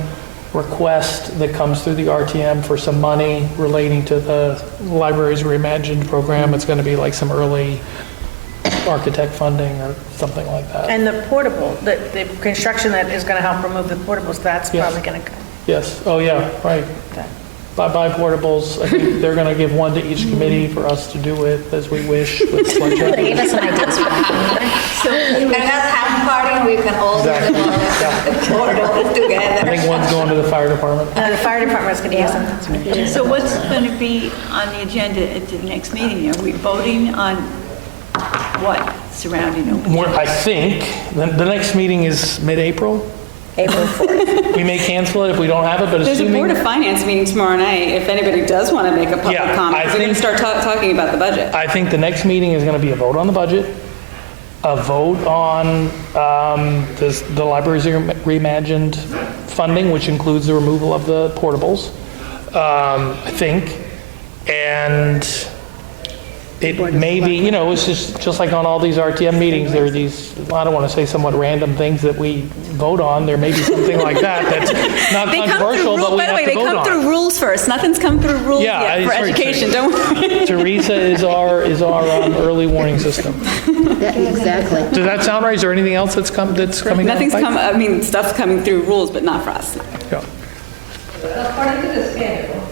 request that comes through the RTM for some money relating to the Libraries Reimagined program. It's going to be like some early architect funding or something like that. And the portable, the construction that is going to help remove the portables, that's Yes. probably going to come. Yes, oh yeah, right. Buy portables, I think they're going to give one to each committee for us to do with as we wish. With They gave us some ideas for that. So you can have a party and we can all do the portables together. I think one's going to the fire department. The fire department's going to use them. So what's going to be on the agenda at the next meeting? Are we voting on what surrounding open? I think, the next meeting is mid-April. April 4th. We may cancel it if we don't have it, but There's a assuming... Board of Finance meeting tomorrow night, if anybody does want to make a public Yeah, comment, I we're going to think- start talking about the budget. I think the next meeting is going to be a vote on the budget, a vote on the library's reimagined funding, which includes the removal of the portables, I think. And it may be, it's just like on all these RTM meetings, there are these, I don't want to say somewhat random things that we vote on. There may be something like that that's not They come through controversial, but rules, we by the have way, to they vote come on. through rules first. Nothing's come through rules yet for sorry, education, don't worry. Teresa is our early warning system. Exactly. Does that sound right? Is there anything else that's coming down the Nothing's pipe? stuff's coming through rules, but not for us. Yeah. According to the schedule,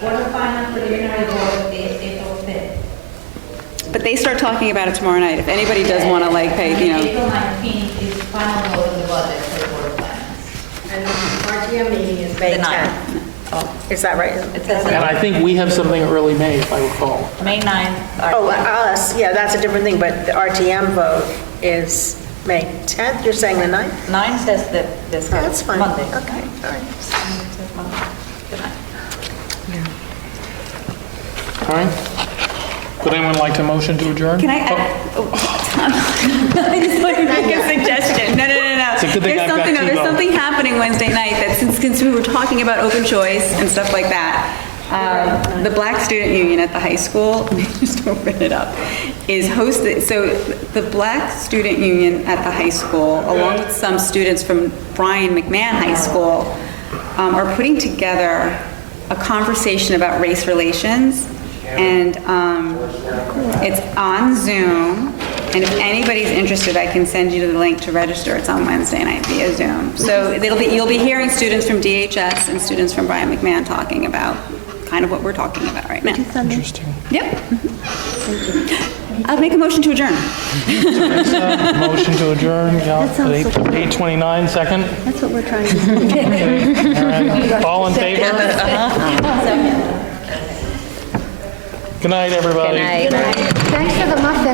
Board of Finance preliminary vote is April 5th. But they start talking about it tomorrow night. If anybody does want to pay, April 19th is final vote of the budget for the Board of Finance. And the RTM meeting is May 10th. Oh, is that right? And I think we have something early May, if I recall. May 9th. Oh, us, yeah, that's a different thing, but the RTM vote is May 10th, you're saying the 9th? 9 says that this Oh, that's fine. Monday. Okay, all right. Good night. All right. Would anyone like to motion to adjourn? Can I I just want to make a suggestion. No. It's a good thing I've got two There's going. something happening Wednesday night that since we were talking about open choice and stuff like that, the Black Student Union at the high school, let me just open it up, is hosted, so the Black Student Union at the high school, along with some students from Brian McMahon High School, are putting together a conversation about race relations. And it's on Zoom, and if anybody's interested, I can send you the link to register. It's on Wednesday night via Zoom. So you'll be hearing students from DHS and students from Brian McMahon talking about kind of what we're talking about right now. Interesting. Yep. I'll make a motion to adjourn. Motion to adjourn, yeah, at 8:29, second. That's what we're trying to do. Okay. All right. All in favor? Good night, everybody. Good night. Thanks for the muffins.